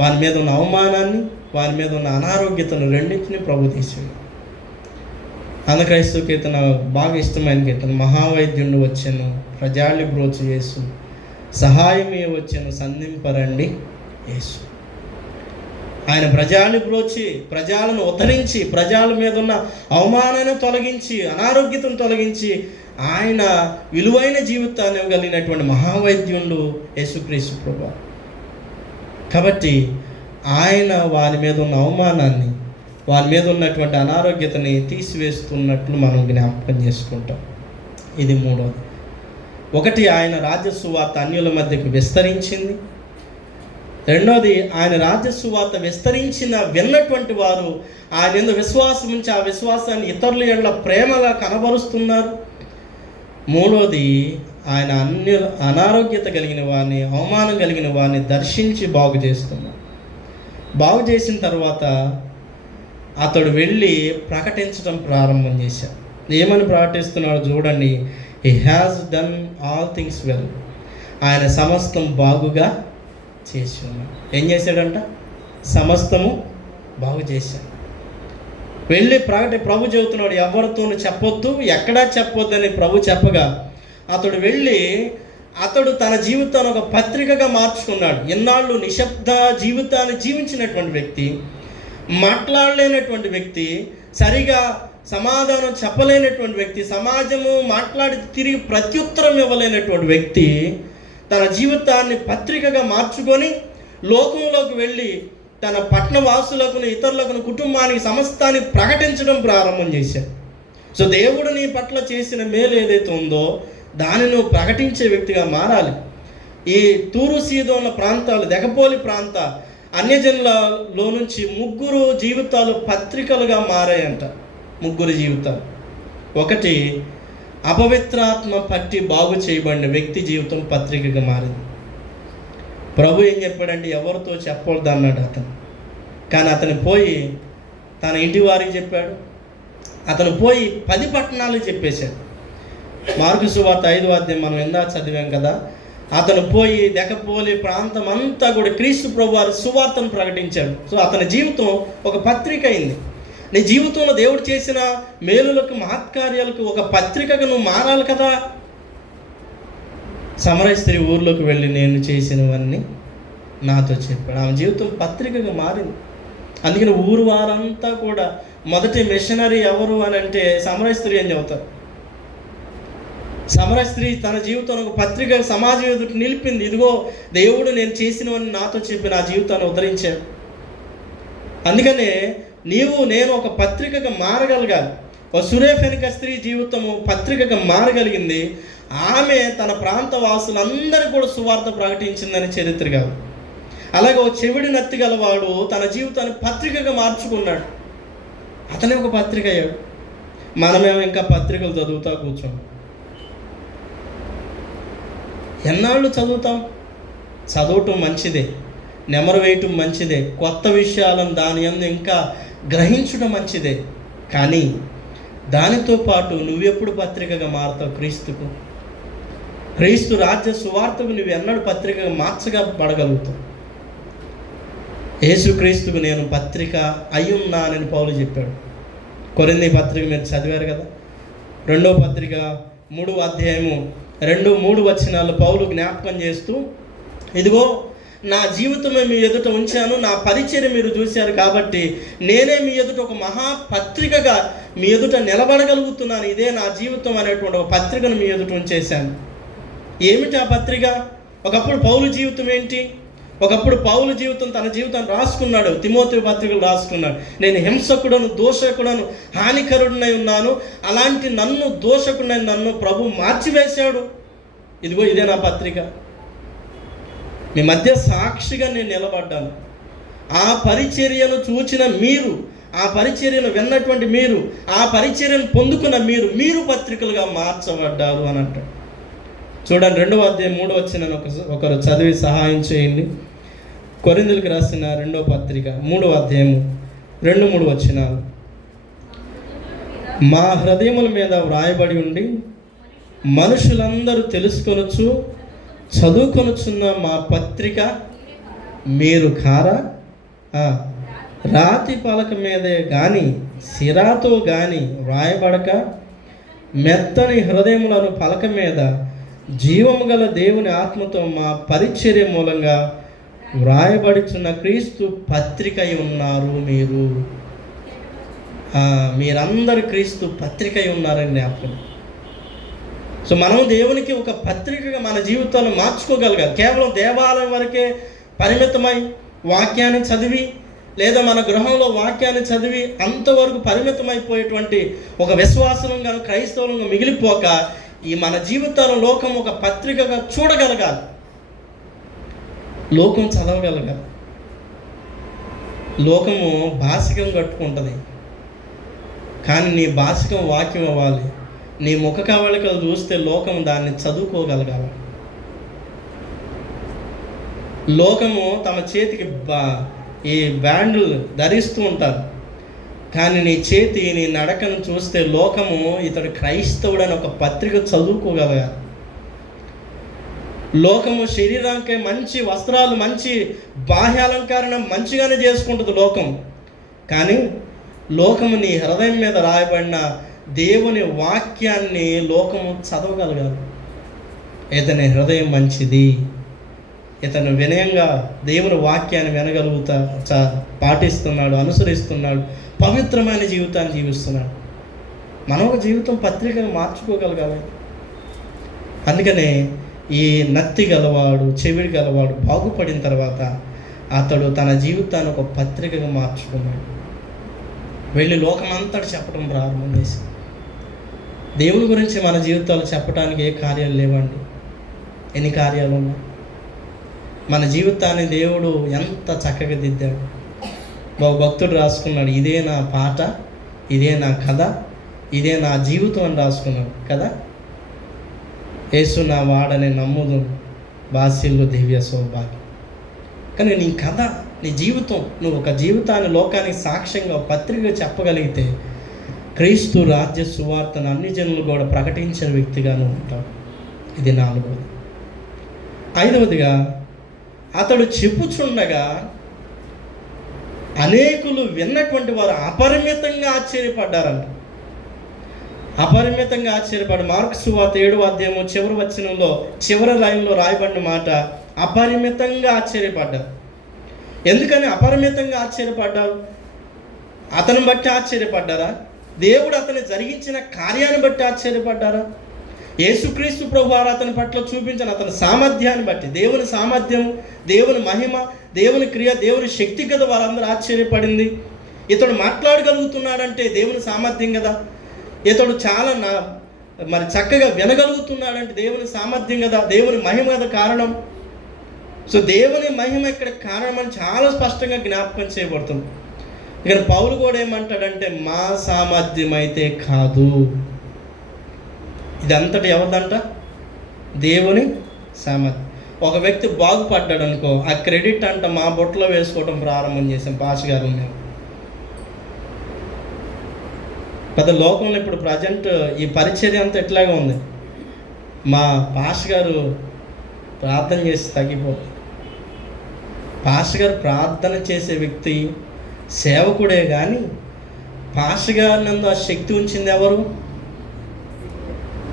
వాని మీద ఉన్న అవమానాన్ని, వాని మీద ఉన్న అనారోగ్యతను రెండింటిని ప్రభు తీసాడు. క్రైస్తవ కీర్తన బాగా ఇష్టమైన కీర్తన. మహావైద్యుడు వచ్చాను, ప్రజాళి బ్రోచు యేసు, సహాయమే వచ్చాను, సంధింపరండి యేసు. ఆయన ప్రజాన్ని బ్రోచి ప్రజలను ఉద్ధరించి ప్రజల మీద ఉన్న అవమానాన్ని తొలగించి అనారోగ్యతను తొలగించి ఆయన విలువైన జీవితాన్ని ఇవ్వగలిగినటువంటి మహావైద్యుడు యేసుక్రీస్తు ప్రభువు. కాబట్టి ఆయన వారి మీద ఉన్న అవమానాన్ని, వారి మీద ఉన్నటువంటి అనారోగ్యతని తీసివేస్తున్నట్లు మనం జ్ఞాపకం చేసుకుంటాం. ఇది మూడవది. ఒకటి, ఆయన రాజ్య సువార్త అన్యుల మధ్యకు విస్తరించింది. రెండోది, ఆయన రాజ్య సువార్త విన్నటువంటి వారు ఆయన యందు విశ్వాసం ఉంచి ఆ విశ్వాసాన్ని ఇతరుల ఎడల ప్రేమగా కనబరుస్తున్నారు. మూడోది, ఆయన అనారోగ్యత కలిగిన వారిని, అవమానం కలిగిన వారిని దర్శించి బాగు చేస్తున్నారు. బాగు చేసిన తర్వాత అతడు వెళ్ళి ప్రకటించడం ప్రారంభం చేశాడు. ఏమని ప్రకటిస్తున్నాడు చూడండి. He has done all things well. ఆయన సమస్తం బాగుగా చేసి ఉన్నాడు. ఏం చేశాడంట? సమస్తము బాగు చేశాడు. వెళ్ళి ప్రభు చెబుతున్నాడు, ఎవరితోనూ చెప్పొద్దు, ఎక్కడా చెప్పొద్దు అని ప్రభు చెప్పగా అతడు తన జీవితాన్ని ఒక పత్రికగా మార్చుకున్నాడు. ఎన్నాళ్ళు నిశ్శబ్ద జీవితాన్ని జీవించినటువంటి వ్యక్తి, మాట్లాడలేనటువంటి వ్యక్తి, సరిగా సమాధానం చెప్పలేనటువంటి వ్యక్తి, సమాజము మాట్లాడి తిరిగి ప్రత్యుత్తరం ఇవ్వలేనటువంటి వ్యక్తి తన జీవితాన్ని పత్రికగా మార్చుకొని లోకంలోకి వెళ్ళి తన పట్టణవాసులకు, ఇతరులకు, కుటుంబానికి, సమస్తాన్ని ప్రకటించడం ప్రారంభం చేశాడు. సో దేవుడు నీ పట్ల చేసిన మేలు ఏదైతే ఉందో దాన్ని నువ్వు ప్రకటించే వ్యక్తిగా మారాలి. ఈ తూరు సీదోన ప్రాంతాలు, దెకపోలి ప్రాంత అన్యజనులలో నుంచి 3 జీవితాలు పత్రికలుగా మారాయంట. 3 జీవితాలు. ఒకటి, అపవిత్రాత్మ పట్టి బాగు చేయబడిన వ్యక్తి జీవితం పత్రికగా మారింది. ప్రభు ఏం చెప్పాడంటే ఎవరితో చెప్పకూడదు అన్నాడు అతను. కానీ అతను పోయి తన ఇంటి వారికి చెప్పాడు. అతను పోయి 10 పట్టణాలకు చెప్పేశాడు. మార్కు సువార్త 5వ అధ్యాయం మనం ఇందాక చదివాం కదా. అతను పోయి దెకపోలి ప్రాంతం అంతా కూడా క్రీస్తు ప్రభు వారి సువార్తను ప్రకటించాడు. సో అతని జీవితం ఒక పత్రిక అయింది. నీ జీవితంలో దేవుడు చేసిన మేలులకు, మహత్కార్యాలకు ఒక పత్రికగా నువ్వు మారాలి కదా. సమరయ స్త్రీ ఊర్లోకి వెళ్ళి నేను చేసినవన్నీ నాతో చెప్పాడు. ఆమె జీవితం పత్రికగా మారింది. అందుకని ఊరు వారంతా కూడా మొదటి మిషనరీ ఎవరు అని అంటే సమరయ స్త్రీ అని చెబుతారు. సమరయ స్త్రీ తన జీవితం ఒక పత్రిక సమాజం ఎదుటి నిలిపింది. ఇదిగో దేవుడు నేను చేసినవన్నీ నాతో చెప్పి నా జీవితాన్ని ఉద్ధరించాడు. అందుకనే నేను ఒక పత్రికగా మారగలగాలి. ఒక సురేఫెనిక స్త్రీ జీవితము పత్రికగా మారగలిగింది. ఆమె తన ప్రాంత వాసులందరూ కూడా సువార్త ప్రకటించిందని చరిత్ర కాదు. అలాగే ఒక చెవిడి నత్తి గలవాడు తన జీవితాన్ని పత్రికగా మార్చుకున్నాడు. అతనే ఒక పత్రిక అయ్యాడు. మనమేమో ఇంకా పత్రికలు చదువుతా కూర్చోం. ఎన్నాళ్ళు చదువుతాం? చదవటం మంచిదే, నెమరు వేయటం మంచిదే, కొత్త విషయాలను దాని యందు ఇంకా గ్రహించడం మంచిదే. కానీ దానితో పాటు నువ్వెప్పుడు పత్రికగా మారుతావు? క్రీస్తు రాజ్య సువార్తకు నువ్వు ఎన్నడూ పత్రికగా మార్చగా పడగలుగుతావు? యేసుక్రీస్తుకు నేను పత్రిక అయ్యున్నానని పౌలు చెప్పాడు. కొరింథీ పత్రిక మీరు చదివారు కదా. 2వ పత్రిక 3వ అధ్యాయము 2-3 వచనాలు పౌలు జ్ఞాపకం చేస్తూ, ఇదిగో నా జీవితమే మీ ఎదుట ఉంచాను, నా పరిచర్య మీరు చూశారు కాబట్టి నేనే మీ ఎదుట ఒక మహాపత్రికగా మీ ఎదుట నిలబడగలుగుతున్నాను. ఇదే నా జీవితం అనేటువంటి ఒక పత్రికను మీ ఎదుట ఉంచేశాను. ఏమిటి ఆ పత్రిక? ఒకప్పుడు పౌలు జీవితం ఏంటి? ఒకప్పుడు పౌలు జీవితం, తన జీవితాన్ని రాసుకున్నాడు. తిమోతి పత్రికలు రాసుకున్నాడు. నేను హింసకుడను, దోషకుడను, హానికరుడినై ఉన్నాను. అలాంటి నన్ను, దోషకుడినై నన్ను ప్రభు మార్చివేశాడు. ఇదిగో ఇదే నా పత్రిక. మీ మధ్య సాక్షిగా నేను నిలబడ్డాను. ఆ పరిచర్యను చూచిన మీరు, ఆ పరిచర్యను విన్నటువంటి మీరు, ఆ పరిచర్యను పొందుకున్న మీరు పత్రికలుగా మార్చబడ్డారు అని అంటాడు. చూడండి 2వ అధ్యాయం 3వ వచనాన్ని ఒకరు చదివి సహాయం చేయండి. కొరింథీయులకు రాసిన 2వ పత్రిక 3వ అధ్యాయము 2-3 వచనాలు. మా హృదయముల మీద వ్రాయబడి ఉండి మనుషులందరూ తెలుసుకొనొచ్చు చదువుకొనుచున్న మా పత్రిక మీరు కారా? రాతి పలక మీదే కానీ సిరాతో కానీ వ్రాయబడక మెత్తని హృదయములను పలక మీద జీవము గల దేవుని ఆత్మతో మా పరిచర్య మూలంగా వ్రాయబడుచున్న క్రీస్తు పత్రిక ఉన్నారు. మీరందరూ క్రీస్తు పత్రిక ఉన్నారని జ్ఞాపకం. సో మనం దేవునికి ఒక పత్రికగా మన జీవితాలను మార్చుకోగలగాలి. కేవలం దేవాలయం వరకే పరిమితమై వాక్యాన్ని చదివి, లేదా మన గృహంలో వాక్యాన్ని చదివి అంతవరకు పరిమితమైపోయేటువంటి ఒక విశ్వాసంగా, క్రైస్తవులంగా మిగిలిపోక ఈ మన జీవితాలను లోకం ఒక పత్రికగా చూడగలగాలి. లోకం చదవగలగాలి. లోకము భాషికం కట్టుకుంటుంది, కానీ నీ భాషికం వాక్యం అవ్వాలి. నీ ముఖ కవళికలు చూస్తే లోకం దాన్ని చదువుకోగలగాలి. లోకము తమ చేతికి ఈ బ్యాండ్లు ధరిస్తూ ఉంటారు, కానీ నీ చేతి, నీ నడకను చూస్తే లోకము ఇతడు క్రైస్తవుడు అని ఒక పత్రిక చదువుకోగలగాలి. లోకము శరీరానికి మంచి వస్త్రాలు, మంచి బాహ్యాలంకరణ మంచిగానే చేసుకుంటుంది లోకం. కానీ లోకము నీ హృదయం మీద రాయబడిన దేవుని వాక్యాన్ని లోకము చదవగలగాలి. ఇతని హృదయం మంచిది, ఇతను వినయంగా దేవుని వాక్యాన్ని వినగలుగుతా పాటిస్తున్నాడు, అనుసరిస్తున్నాడు, పవిత్రమైన జీవితాన్ని జీవిస్తున్నాడు. మనం ఒక జీవితం పత్రికను మార్చుకోగలగాలి. అందుకనే ఈ నత్తి గలవాడు, చెవిడి గలవాడు బాగుపడిన తర్వాత అతడు తన జీవితాన్ని ఒక పత్రికగా మార్చుకున్నాడు. వెళ్ళి లోకమంతటి చెప్పడం ప్రారంభం చేసి, దేవుని గురించి మన జీవితాలు చెప్పడానికి ఏ కార్యాలు లేవండి? ఎన్ని కార్యాలు ఉన్నాయి? మన జీవితాన్ని దేవుడు ఎంత చక్కగా దిద్దాడు. ఒక భక్తుడు రాసుకున్నాడు, ఇదే నా పాట, ఇదే నా కథ, ఇదే నా జీవితం అని రాసుకున్నాడు కదా. యేసు నా వాడని నమ్ముదు బాసిల్లు దివ్య సౌభాగ్యం. కానీ నీ కథ, నీ జీవితం, నువ్వు ఒక జీవితాన్ని లోకానికి సాక్ష్యంగా పత్రికగా చెప్పగలిగితే క్రీస్తు రాజ్య సువార్తను అన్ని జనులు కూడా ప్రకటించిన వ్యక్తిగా నువ్వు ఉంటావు. ఇది 4వది. 5వదిగా, అతడు చెప్పుచుండగా అనేకులు విన్నటువంటి వారు అపరిమితంగా ఆశ్చర్యపడ్డారంట. అపరిమితంగా ఆశ్చర్యపడ్డారు. మార్కు సువార్త 7వ అధ్యాయం చివరి వచనంలో చివరి లైన్లో రాయబడిన మాట, అపరిమితంగా ఆశ్చర్యపడ్డారు. ఎందుకని అపరిమితంగా ఆశ్చర్యపడ్డారు? అతను బట్టి ఆశ్చర్యపడ్డారా? దేవుడు అతను జరిగించిన కార్యాన్ని బట్టి ఆశ్చర్యపడ్డారా? యేసుక్రీస్తు ప్రభువారు అతని పట్ల చూపించిన అతని సామర్థ్యాన్ని బట్టి, దేవుని సామర్థ్యం, దేవుని మహిమ, దేవుని క్రియ, దేవుని శక్తి కదా వారందరూ ఆశ్చర్యపడింది. ఇతడు మాట్లాడగలుగుతున్నాడంటే దేవుని సామర్థ్యం కదా. ఇతడు చాలా మరి చక్కగా వినగలుగుతున్నాడంటే దేవుని సామర్థ్యం కదా, దేవుని మహిమ కదా కారణం. సో దేవుని మహిమ ఇక్కడ కారణం అని చాలా స్పష్టంగా జ్ఞాపకం చేయబడుతుంది. ఇక్కడ పౌలు కూడా ఏమంటాడంటే, మా సామర్థ్యం అయితే కాదు. ఇదంతటి ఎవరిదంట? దేవుని సామర్థ్యం. ఒక వ్యక్తి బాగుపడ్డాడు అనుకో, ఆ క్రెడిట్ అంట మా బొట్టలో వేసుకోవడం ప్రారంభం చేసాం పాస్ గారు. మేము పెద్ద లోకంలో ఇప్పుడు ప్రజెంట్ ఈ పరిచర్య అంతా ఎట్లాగే ఉంది. మా పాస్ గారు ప్రార్థన చేసి తగ్గిపోతుంది. పాస్ గారు ప్రార్థన చేసే వ్యక్తి సేవకుడే, కానీ పాస్ గారి నందు ఆ శక్తి ఉంచింది ఎవరు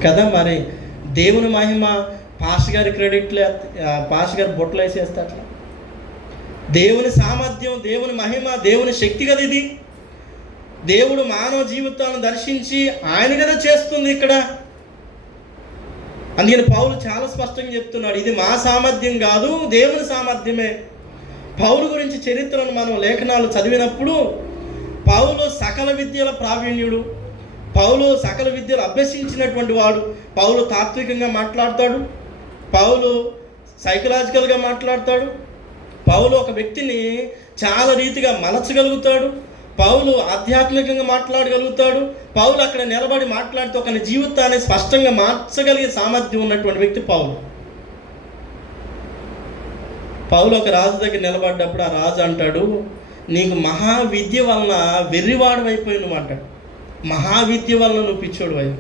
కదా. మరి దేవుని మహిమ పాస్ గారి క్రెడిట్లు, పాస్ గారి బొట్టలు వేసేస్తే అట్లా. దేవుని సామర్థ్యం, దేవుని మహిమ, దేవుని శక్తి కదా ఇది. దేవుడు మానవ జీవితాలను దర్శించి ఆయన కదా చేస్తుంది ఇక్కడ. అందుకని పౌలు చాలా స్పష్టంగా చెప్తున్నాడు, ఇది మా సామర్థ్యం కాదు, దేవుని సామర్థ్యమే. పౌలు గురించి చరిత్రను మనం లేఖనాలు చదివినప్పుడు, పౌలు సకల విద్యల ప్రావీణ్యుడు, పౌలు సకల విద్యలు అభ్యసించినటువంటి వాడు. పౌలు తాత్వికంగా మాట్లాడతాడు, పౌలు సైకలాజికల్గా మాట్లాడతాడు, పౌలు ఒక వ్యక్తిని చాలా రీతిగా మలచగలుగుతాడు, పౌలు ఆధ్యాత్మికంగా మాట్లాడగలుగుతాడు, పౌలు అక్కడ నిలబడి మాట్లాడితే ఒక జీవితాన్ని స్పష్టంగా మార్చగలిగే సామర్థ్యం ఉన్నటువంటి వ్యక్తి పౌలు. పౌలు ఒక రాజు దగ్గర నిలబడ్డప్పుడు ఆ రాజు అంటాడు, నీకు మహావిద్య వలన వెర్రివాడు అయిపోయి నువ్వు అంటాడు. మహావిద్య వలన నువ్వు పిచ్చోడు అయ్యి,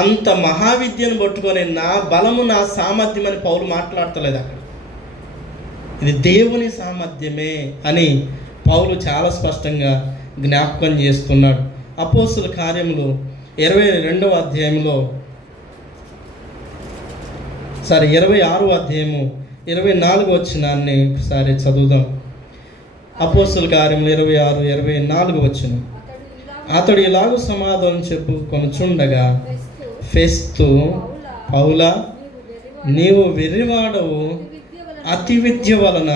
అంత మహావిద్యను పట్టుకొని నా బలము నా సామర్థ్యం అని పౌలు మాట్లాడతలేదు అక్కడ. ఇది దేవుని సామర్థ్యమే అని పౌలు చాలా స్పష్టంగా జ్ఞాపకం చేస్తున్నాడు. అపోస్తుల కార్యములు 22వ అధ్యాయంలో 26వ అధ్యాయము 24వ వచనాన్ని ఒకసారి చదువుదాం. అపోస్తుల కార్యములు 26-24 వచనం. అతడు ఇలాగ సమాధానం చెప్పుకొనుచుండగా ఫెస్తు, పౌలా, నీవు వెర్రివాడవు, అతి విద్య వలన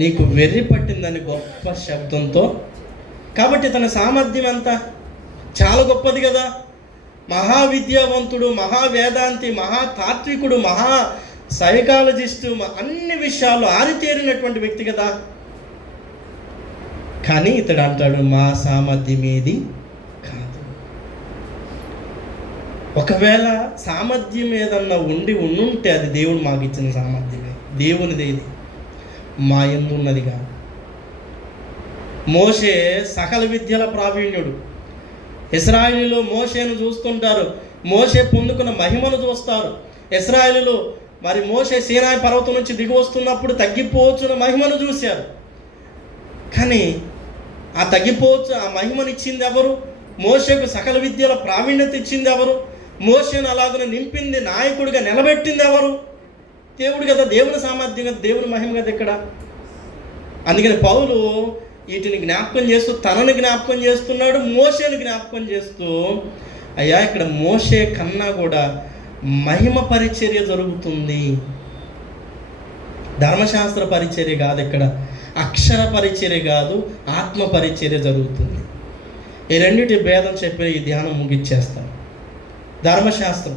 నీకు వెర్రి పట్టిందని గొప్ప శబ్దంతో. కాబట్టి తన సామర్థ్యం అంతా చాలా గొప్పది కదా. మహావిద్యావంతుడు, మహావేదాంతి, మహాతాత్వికుడు, మహా సైకాలజిస్టు, అన్ని విషయాలు ఆరితేరినటువంటి వ్యక్తి కదా. కానీ ఇతడు అంటాడు, మా సామర్థ్యం ఏది కాదు. ఒకవేళ సామర్థ్యం ఏదన్నా ఉండుంటే అది దేవుడు మాకు ఇచ్చిన సామర్థ్యమే, దేవునిది. ఇది మా యందు ఉన్నది కాదు. మోషే సకల విద్యల ప్రావీణ్యుడు. ఇశ్రాయేలీయులు మోషేను చూస్తుంటారు, మోషే పొందుకున్న మహిమను చూస్తారు. ఇశ్రాయేలీయులు మరి మోషే సీనాయి పర్వతం నుంచి దిగి వస్తున్నప్పుడు తగ్గిపోవచ్చున్న మహిమను చూశారు. కానీ ఆ తగ్గిపోవచ్చు ఆ మహిమను ఇచ్చింది ఎవరు? మోషేకు సకల విద్యల ప్రావీణ్యత ఇచ్చింది ఎవరు? మోషేను అలాగనే నింపింది, నాయకుడిగా నిలబెట్టింది ఎవరు? దేవుడు కదా. దేవుని సామర్థ్యం కదా, దేవుని మహిమ కదా ఇక్కడ. అందుకని పౌలు వీటిని జ్ఞాపకం చేస్తూ తనని జ్ఞాపకం చేస్తున్నాడు, మోషేను జ్ఞాపకం చేస్తూ, అయ్యా ఇక్కడ మోషే కన్నా కూడా మహిమ పరిచర్య జరుగుతుంది. ధర్మశాస్త్ర పరిచర్య కాదు ఇక్కడ, అక్షర పరిచర్య కాదు, ఆత్మ పరిచర్య జరుగుతుంది. ఈ రెండింటి భేదం చెప్పి ఈ ధ్యానం ముగిచ్చేస్తాను. ధర్మశాస్త్రం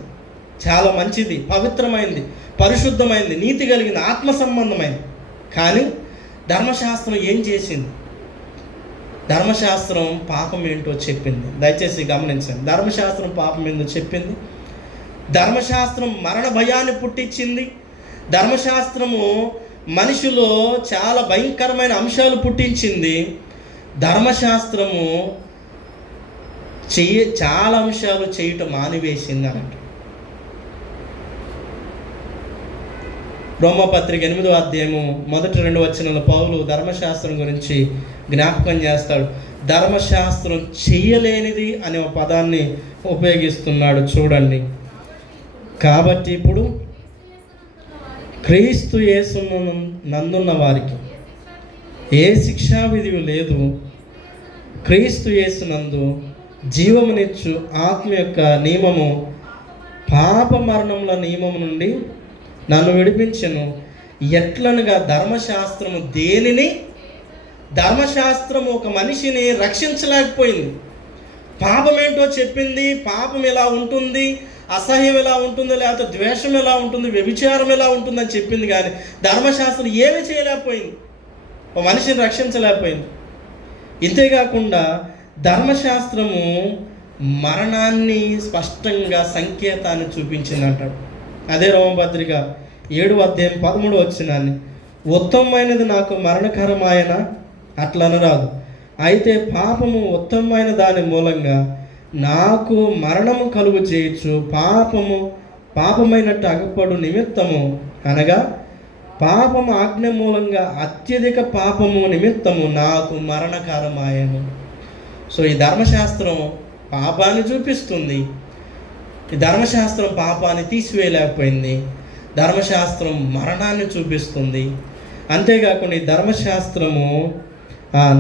చాలా మంచిది, పవిత్రమైంది, పరిశుద్ధమైంది, నీతి కలిగింది, ఆత్మ సంబంధమైంది. కానీ ధర్మశాస్త్రం ఏం చేసింది? ధర్మశాస్త్రం పాపం ఏంటో చెప్పింది. దయచేసి గమనించండి. ధర్మశాస్త్రం పాపం ఏంటో చెప్పింది. ధర్మశాస్త్రం మరణ భయాన్ని పుట్టించింది. ధర్మశాస్త్రము మనిషిలో చాలా భయంకరమైన అంశాలు పుట్టించింది. ధర్మశాస్త్రము చాలా అంశాలు చేయటం మానివేసింది అన్నట్టు. రోమపత్రిక 8వ అధ్యాయము 1-2 వచనాల పౌలు ధర్మశాస్త్రం గురించి జ్ఞాపకం చేస్తాడు. ధర్మశాస్త్రం చెయ్యలేనిది అనే ఒక పదాన్ని ఉపయోగిస్తున్నాడు. చూడండి. కాబట్టి ఇప్పుడు క్రీస్తు యేసునందున్న వారికి ఏ శిక్షా విధి లేదు. క్రీస్తు యేసునందు జీవమునిచ్చు ఆత్మ యొక్క నియమము పాప మరణముల నియమము నుండి నన్ను విడిపించెను. ఎట్లనగా ధర్మశాస్త్రము దేనిని? ధర్మశాస్త్రము ఒక మనిషిని రక్షించలేకపోయింది. పాపం ఏంటో చెప్పింది. పాపం ఎలా ఉంటుంది, అసహ్యం ఎలా ఉంటుంది, లేకపోతే ద్వేషం ఎలా ఉంటుంది, వ్యభిచారం ఎలా ఉంటుందని చెప్పింది. కానీ ధర్మశాస్త్రం ఏమీ చేయలేకపోయింది, ఒక మనిషిని రక్షించలేకపోయింది. ఇంతేకాకుండా ధర్మశాస్త్రము మరణాన్ని స్పష్టంగా సంకేతాన్ని చూపించింది అంటాడు. అదే రోమపత్రిక 7వ అధ్యాయం 13వ వచనాన్ని, ఉత్తమమైనది నాకు మరణకరమాయన అట్లనరాదు, అయితే పాపము ఉత్తమమైన దాని మూలంగా నాకు మరణము కలుగు చేయొచ్చు. పాపమైనట్టు అగపడు నిమిత్తము, అనగా పాపము ఆజ్ఞ మూలంగా అత్యధిక పాపము నిమిత్తము నాకు మరణకరమాయను. సో ఈ ధర్మశాస్త్రం పాపాన్ని చూపిస్తుంది. ఈ ధర్మశాస్త్రం పాపాన్ని తీసివేయలేకపోయింది. ధర్మశాస్త్రం మరణాన్ని చూపిస్తుంది. అంతేకాకుండా ఈ ధర్మశాస్త్రము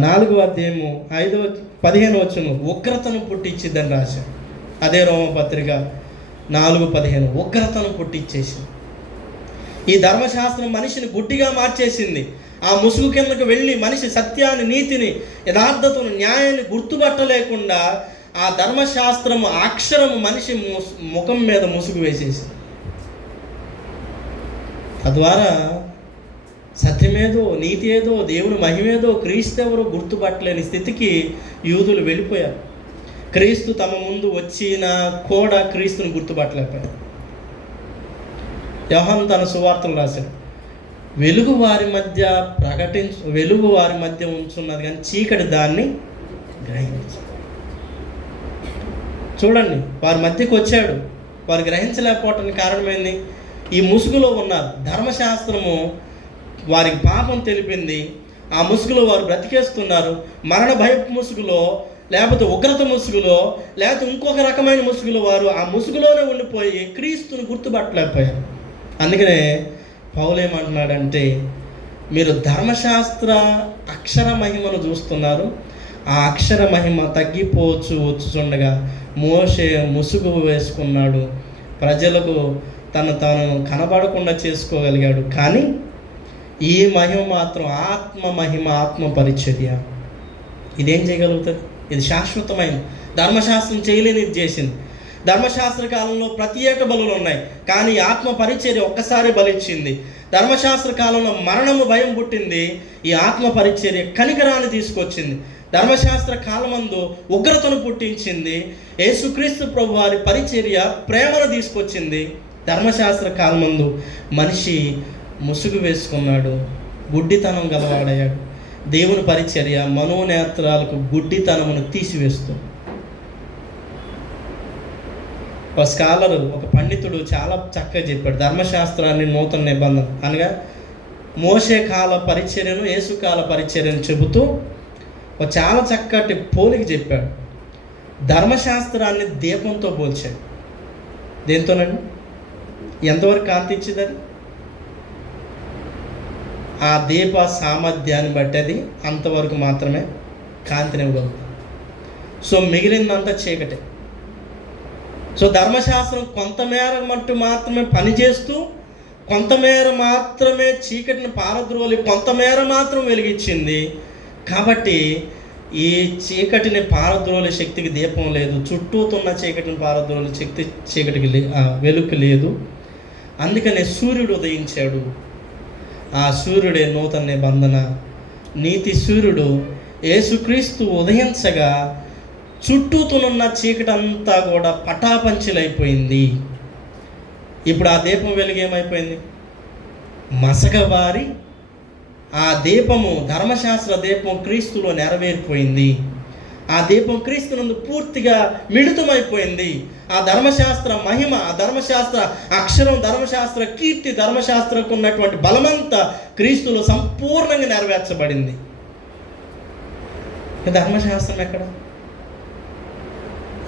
4వ అధ్యాయము 5-15 వచనం ఉగ్రతను పుట్టించిద్దని రాశారు. అదే రోమపత్రిక 4:15 ఉగ్రతను పుట్టించేసింది. ఈ ధర్మశాస్త్రం మనిషిని గుడ్డిగా మార్చేసింది. ఆ ముసుగు కిందకు వెళ్ళి మనిషి సత్యాన్ని, నీతిని, యథార్థతను, న్యాయాన్ని గుర్తుపట్టలేకుండా ఆ ధర్మశాస్త్రము అక్షరము మనిషి ముఖం మీద ముసుగు వేసేసింది. తద్వారా సత్యమేదో, నీతి ఏదో, దేవుని మహిమేదో, క్రీస్తు ఎవరో గుర్తుపట్టలేని స్థితికి యూదులు వెళ్ళిపోయారు. క్రీస్తు తమ ముందు వచ్చిన కూడా క్రీస్తుని గుర్తుపట్టలేకపోయారు. యోహాను తన సువార్తలు రాశాడు, వెలుగు వారి మధ్య ఉంచున్నది కానీ చీకటి దాన్ని గ్రహించు. చూడండి, వారి మధ్యకు వచ్చాడు, వారు గ్రహించలేకపోవటానికి కారణమైంది ఈ ముసుగులో ఉన్నారు. ధర్మశాస్త్రము వారికి పాపం తెలిపింది. ఆ ముసుగులో వారు బ్రతికేస్తున్నారు. మరణ భయపు ముసుగులో, లేకపోతే ఉగ్రత ముసుగులో, లేకపోతే ఇంకొక రకమైన ముసుగులో వారు ఆ ముసుగులోనే ఉండిపోయి క్రీస్తుని గుర్తుపట్టలేకపోయారు. అందుకనే పౌలు ఏమంటున్నాడంటే, మీరు ధర్మశాస్త్ర అక్షర మహిమను చూస్తున్నారు, ఆ అక్షర మహిమ వచ్చుచుండగా మోషే ముసుగు వేసుకున్నాడు, ప్రజలకు తాను కనబడకుండా చేసుకోగలిగాడు. కానీ ఈ మహిమ మాత్రం ఆత్మ మహిమ, ఆత్మ పరిచర్య. ఇదేం చేయగలుగుతుంది? ఇది శాశ్వతమైన. ధర్మశాస్త్రం చేయలేనిది చేసింది. ధర్మశాస్త్ర కాలంలో ప్రత్యేక బలులు ఉన్నాయి, కానీ ఆత్మ పరిచర్య ఒక్కసారి బలిచ్చింది. ధర్మశాస్త్ర కాలంలో మరణము భయం పుట్టింది, ఈ ఆత్మ పరిచర్య కనికరాన్ని తీసుకొచ్చింది. ధర్మశాస్త్ర కాలమందు ఉగ్రతను పుట్టించింది, యేసుక్రీస్తు ప్రభు వారి పరిచర్య ప్రేమను తీసుకొచ్చింది. ధర్మశాస్త్ర కాలమందు మనిషి ముసుగు వేసుకున్నాడు, గుడ్డితనం గలవాడయ్యాడు. దేవుని పరిచర్య మనోనేత్రాలకు గుడ్డితనమును తీసివేస్తుంది. ఒక స్కాలరు, ఒక పండితుడు చాలా చక్కగా చెప్పాడు ధర్మశాస్త్రాన్ని నూతన నిబంధన అనగా మోషే కాల పరిచర్యను, యేసు కాల పరిచర్యను చెబుతూ ఒక చాలా చక్కటి పోలిక చెప్పాడు. ధర్మశాస్త్రాన్ని దీపంతో పోల్చాడు. దేంతోనండి? ఎంతవరకు కాంతి ఇచ్చేదని? ఆ దీప సామర్థ్యాన్ని బట్టి అది అంతవరకు మాత్రమే కాంతినివ్వగలుగుతుంది. సో మిగిలిందంతా చీకటే. సో ధర్మశాస్త్రం కొంతమేర మట్టు మాత్రమే పనిచేస్తూ, కొంతమేర మాత్రమే చీకటిని పారద్రోలి, కొంతమేర మాత్రం వెలిగించింది. కాబట్టి ఈ చీకటిని పారద్రోలే శక్తికి దీపం లేదు, చుట్టూతున్న చీకటిని పారద్రోలే చీకటికి వెలుగు లేదు. అందుకనే సూర్యుడు ఉదయించాడు. ఆ సూర్యుడే నూతన నిబంధన. నీతి సూర్యుడు యేసుక్రీస్తు ఉదయించగా చుట్టూతునున్న చీకటంతా కూడా పటాపంచలైపోయింది. ఇప్పుడు ఆ దీపం వెలుగు ఏమైపోయింది? మసకబారి ఆ దీపము, ధర్మశాస్త్ర దీపం క్రీస్తులో నెరవేరిపోయింది. ఆ దీపం క్రీస్తునందు పూర్తిగా మిళితమైపోయింది. ఆ ధర్మశాస్త్ర మహిమ, ఆ ధర్మశాస్త్ర అక్షరం, ధర్మశాస్త్ర కీర్తి, ధర్మశాస్త్రకు ఉన్నటువంటి బలమంతా క్రీస్తులో సంపూర్ణంగా నెరవేర్చబడింది. ధర్మశాస్త్రం ఎక్కడ?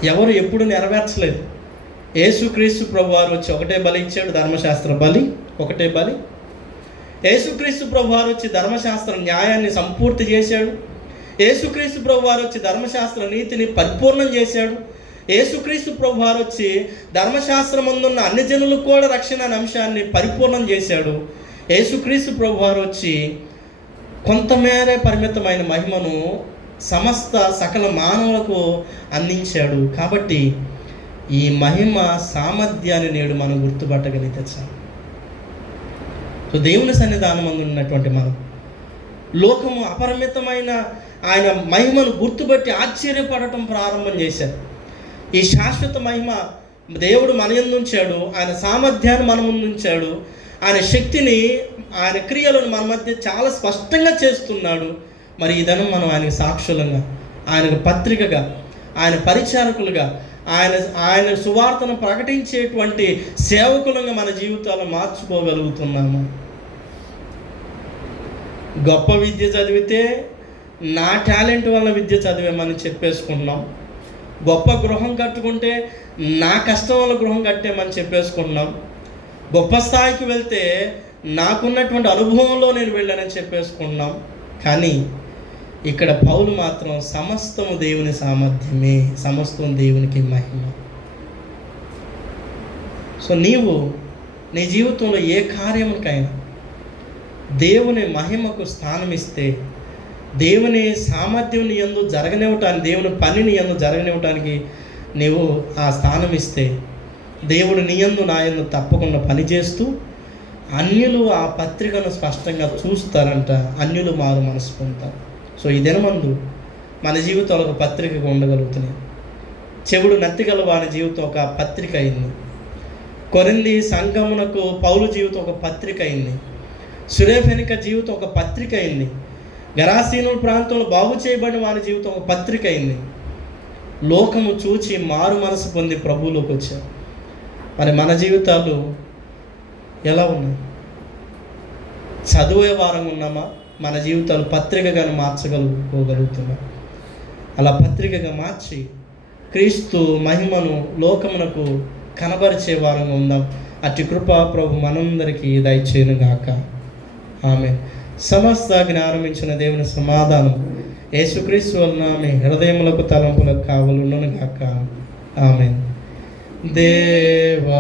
ఎవరు ఎప్పుడు నెరవేర్చలేదు. యేసుక్రీస్తు ప్రభువారు వచ్చి ఒకటే బలి ఇచ్చాడు, ధర్మశాస్త్ర బలి ఒకటే బలి. యేసుక్రీస్తు ప్రభువారు వచ్చి ధర్మశాస్త్ర న్యాయాన్ని సంపూర్తి చేశాడు. యేసుక్రీస్తు ప్రభువారు వచ్చి ధర్మశాస్త్ర నీతిని పరిపూర్ణం చేశాడు. యేసుక్రీస్తు ప్రభువారు వచ్చి ధర్మశాస్త్రమందున్న అన్ని జనులకు కూడా రక్షణ అనే అంశాన్ని పరిపూర్ణం చేశాడు. యేసుక్రీస్తు ప్రభువారు వచ్చి కొంతమేరే పరిమితమైన మహిమను సమస్త సకల మానవులకు అందించాడు. కాబట్టి ఈ మహిమ సామర్థ్యాన్ని నేడు మనం గుర్తుపట్టగలిగితే చాలు. సో దేవుని సన్నిధానం ఉన్నటువంటి మనం లోకము అపరిమితమైన ఆయన మహిమను గుర్తుపట్టి ఆశ్చర్యపడటం ప్రారంభం చేశారు. ఈ శాశ్వత మహిమ దేవుడు మన యందు ఉంచాడు, ఆయన సామర్థ్యాన్ని మన ముందు ఉంచాడు, ఆయన శక్తిని, ఆయన క్రియలను మన మధ్య చాలా స్పష్టంగా చేస్తున్నాడు. మరి ఈ దినం మనం ఆయనకు సాక్షులంగా, ఆయనకు పత్రికగా, ఆయన పరిచారకులుగా, ఆయన సువార్తను ప్రకటించేటువంటి సేవకులంగా మన జీవితాలను మార్చుకోగలుగుతున్నాము. గొప్ప విద్య చదివితే నా టాలెంట్ వల్ల విద్య చదివామని చెప్పేసుకుంటున్నాం. గొప్ప గృహం కట్టుకుంటే నా కష్టం వల్ల గృహం కట్టామని చెప్పేసుకుంటున్నాం. గొప్ప స్థాయికి వెళ్తే నాకున్నటువంటి అనుభవంలో నేను వెళ్ళానని చెప్పేసుకుంటున్నాం. కానీ ఇక్కడ పౌలు మాత్రం సమస్తము దేవుని సామర్థ్యమే, సమస్తం దేవునికి మహిమ. సో నీవు నీ జీవితంలో ఏ కార్యముకైనా దేవుని మహిమకు స్థానం ఇస్తే, దేవుని సామర్థ్యం నీ యందు జరగనివ్వటానికి, దేవుని పనిని యందు జరగనివ్వటానికి నీవు ఆ స్థానం ఇస్తే, దేవుడు నీ యందు నా యందు తప్పకుండా పనిచేస్తూ అన్యులు ఆ పత్రికను స్పష్టంగా చూస్తారంట. అన్యులు మారు మనసు పొందుతారు. సో ఈ దినమందు మన జీవితంలో ఒక పత్రికగా ఉండగలుగుతున్నాయి. చెవుడు నత్తిగల వారి జీవితం ఒక పత్రిక అయింది. కొరింథీ సంఘమునకు పౌలు జీవితం ఒక పత్రిక అయింది. సురేఫెనిక జీవితం ఒక పత్రిక అయింది. గరాసీనుల ప్రాంతంలో బాగు చేయబడిన వారి జీవితం ఒక పత్రిక అయింది. లోకము చూచి మారు మనసు పొంది ప్రభువులోకి వచ్చారు. మరి మన జీవితాలు ఎలా ఉన్నాయి? చదివే వారంగా ఉన్నామా? మన జీవితాలు పత్రికగా మార్చగలుగుతున్నాం? అలా పత్రికగా మార్చి క్రీస్తు మహిమను లోకమునకు కనబరిచే వారంగా ఉందాం. అట్టి కృప ప్రభు మనందరికీ దయచేయునుగాక. ఆమె సమస్త జ్ఞానమించిన దేవుని సమాధానం యేసుక్రీస్తు వలన మీ హృదయములకు తలంపులకు కావలునుగాక. ఆమె. దేవా